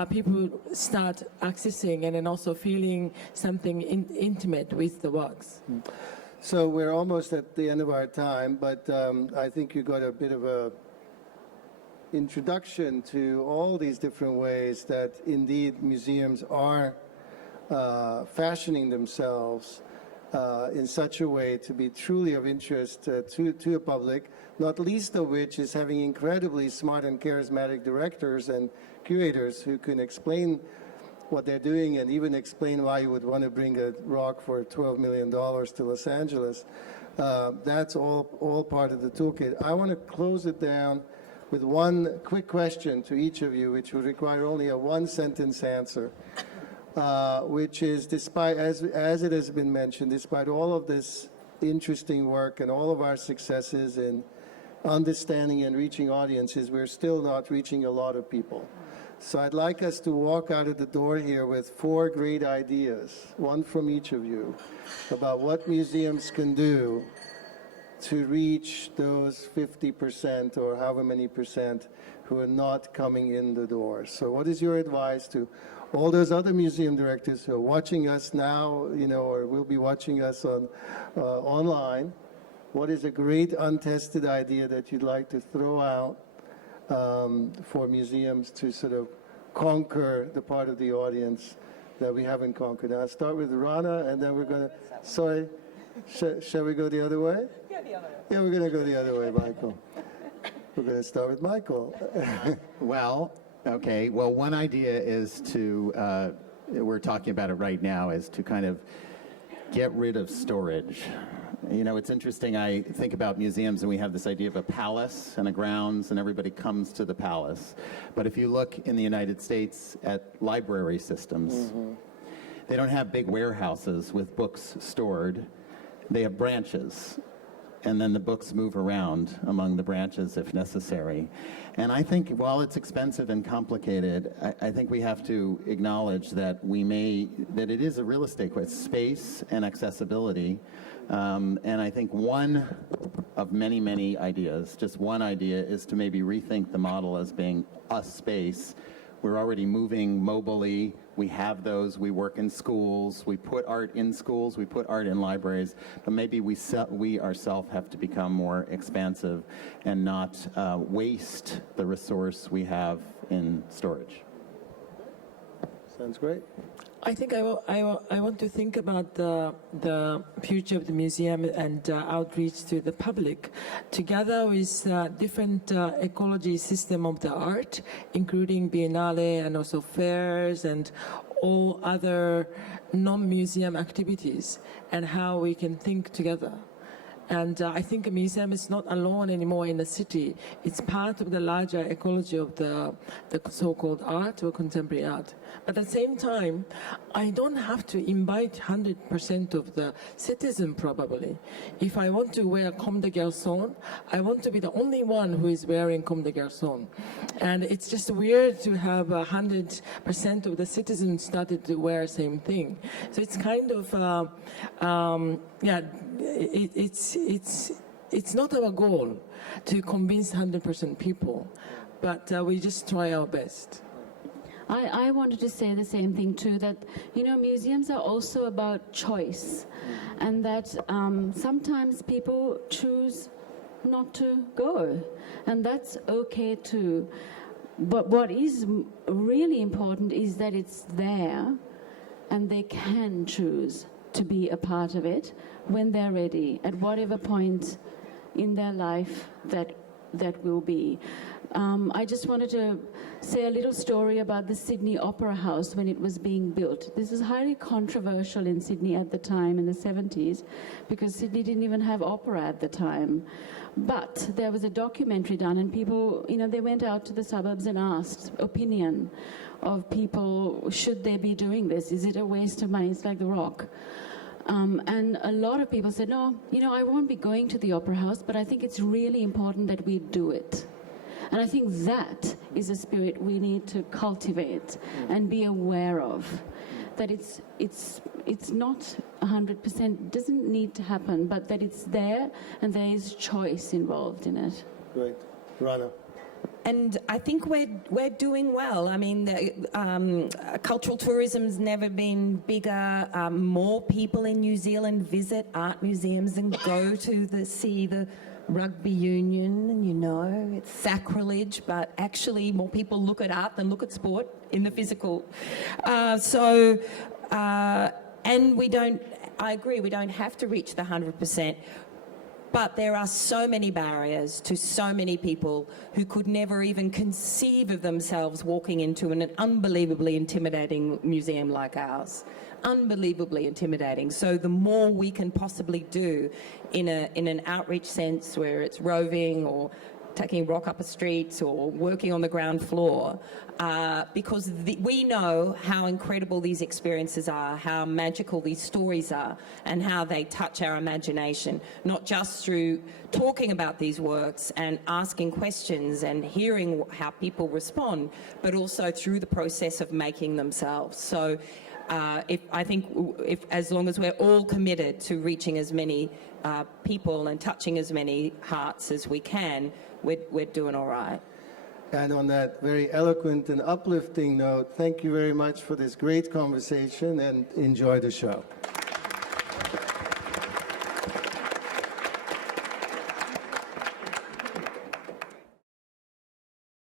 people start accessing and then also feeling something intimate with the works. So we're almost at the end of our time, but I think you got a bit of a introduction to all these different ways that indeed museums are fashioning themselves in such a way to be truly of interest to the public, not least of which is having incredibly smart and charismatic directors and curators who can explain what they're doing and even explain why you would want to bring a rock for $12 million to Los Angeles. That's all part of the toolkit. I want to close it down with one quick question to each of you, which would require only a one-sentence answer, which is, despite, as it has been mentioned, despite all of this interesting work and all of our successes in understanding and reaching audiences, we're still not reaching a lot of people. So I'd like us to walk out of the door here with 4 great ideas, one from each of you, about what museums can do to reach those 50% or however many percent who are not coming in the door. So what is your advice to all those other museum directors who are watching us now, or will be watching us on online? What is a great untested idea that you'd like to throw out for museums to sort of conquer the part of the audience that we haven't conquered? Now, I'll start with Rhana, and then we're going to, sorry, shall we go the other way? Yeah, the other way. Yeah, we're going to go the other way, Michael. We're going to start with Michael. Well, okay. Well, one idea is to, we're talking about it right now, is to kind of get rid of storage. It's interesting, I think about museums and we have this idea of a palace and a grounds and everybody comes to the palace. But if you look in the United States at library systems, they don't have big warehouses with books stored. They have branches. And then the books move around among the branches if necessary. And I think while it's expensive and complicated, I think we have to acknowledge that that it is a real estate question, space and accessibility. And I think one of many, many ideas, just one idea, is to maybe rethink the model as being a space. We're already moving mobily. We have those. We work in schools. We put art in schools. We put art in libraries. But maybe we ourselves have to become more expansive and not waste the resource we have in storage. Sounds great. I think I want to think about the future of the museum and outreach to the public, together with different ecology system of the art, including Biennale and also fairs and all other non-museum activities, and how we can think together. And I think a museum is not alone anymore in the city. It's part of the larger ecology of the so-called art or contemporary art. But at the same time, I don't have to invite 100% of the citizen probably. If I want to wear comme des garçons, I want to be the only one who is wearing comme des garçons. And it's just weird to have 100% of the citizens started to wear the same thing. So it's kind of, it's not our goal to convince 100% people, but we just try our best. I wanted to say the same thing too, that, museums are also about choice, and that sometimes people choose not to go, and that's okay too. But what is really important is that it's there, and they can choose to be a part of it when they're ready, at whatever point in their life that will be. I just wanted to say a little story about the Sydney Opera House when it was being built. This was highly controversial in Sydney at the time, in the 70s, because Sydney didn't even have opera at the time. But there was a documentary done, and people, they went out to the suburbs and asked opinion of people, should they be doing this? Is it a waste of money? It's like The Rock. And a lot of people said, no, I won't be going to the Opera House, but I think it's really important that we do it. And I think that is a spirit we need to cultivate and be aware of, that it's not 100%, doesn't need to happen, but that it's there and there is choice involved in it. Great. Rhana. And I think we're doing well. I mean, cultural tourism's never been bigger. More people in New Zealand visit art museums and go to see the rugby union. It's sacrilege, but actually more people look at art than look at sport in the physical. And I agree, we don't have to reach the 100%. But there are so many barriers to so many people who could never even conceive of themselves walking into an unbelievably intimidating museum like ours. Unbelievably intimidating. So the more we can possibly do in an outreach sense, where it's roving or taking rock up a street or working on the ground floor, because we know how incredible these experiences are, how magical these stories are, and how they touch our imagination, not just through talking about these works and asking questions and hearing how people respond, but also through the process of making themselves. So I think as long as we're all committed to reaching as many people and touching as many hearts as we can, we're doing all right. And on that very eloquent and uplifting note, thank you very much for this great conversation, and enjoy the show.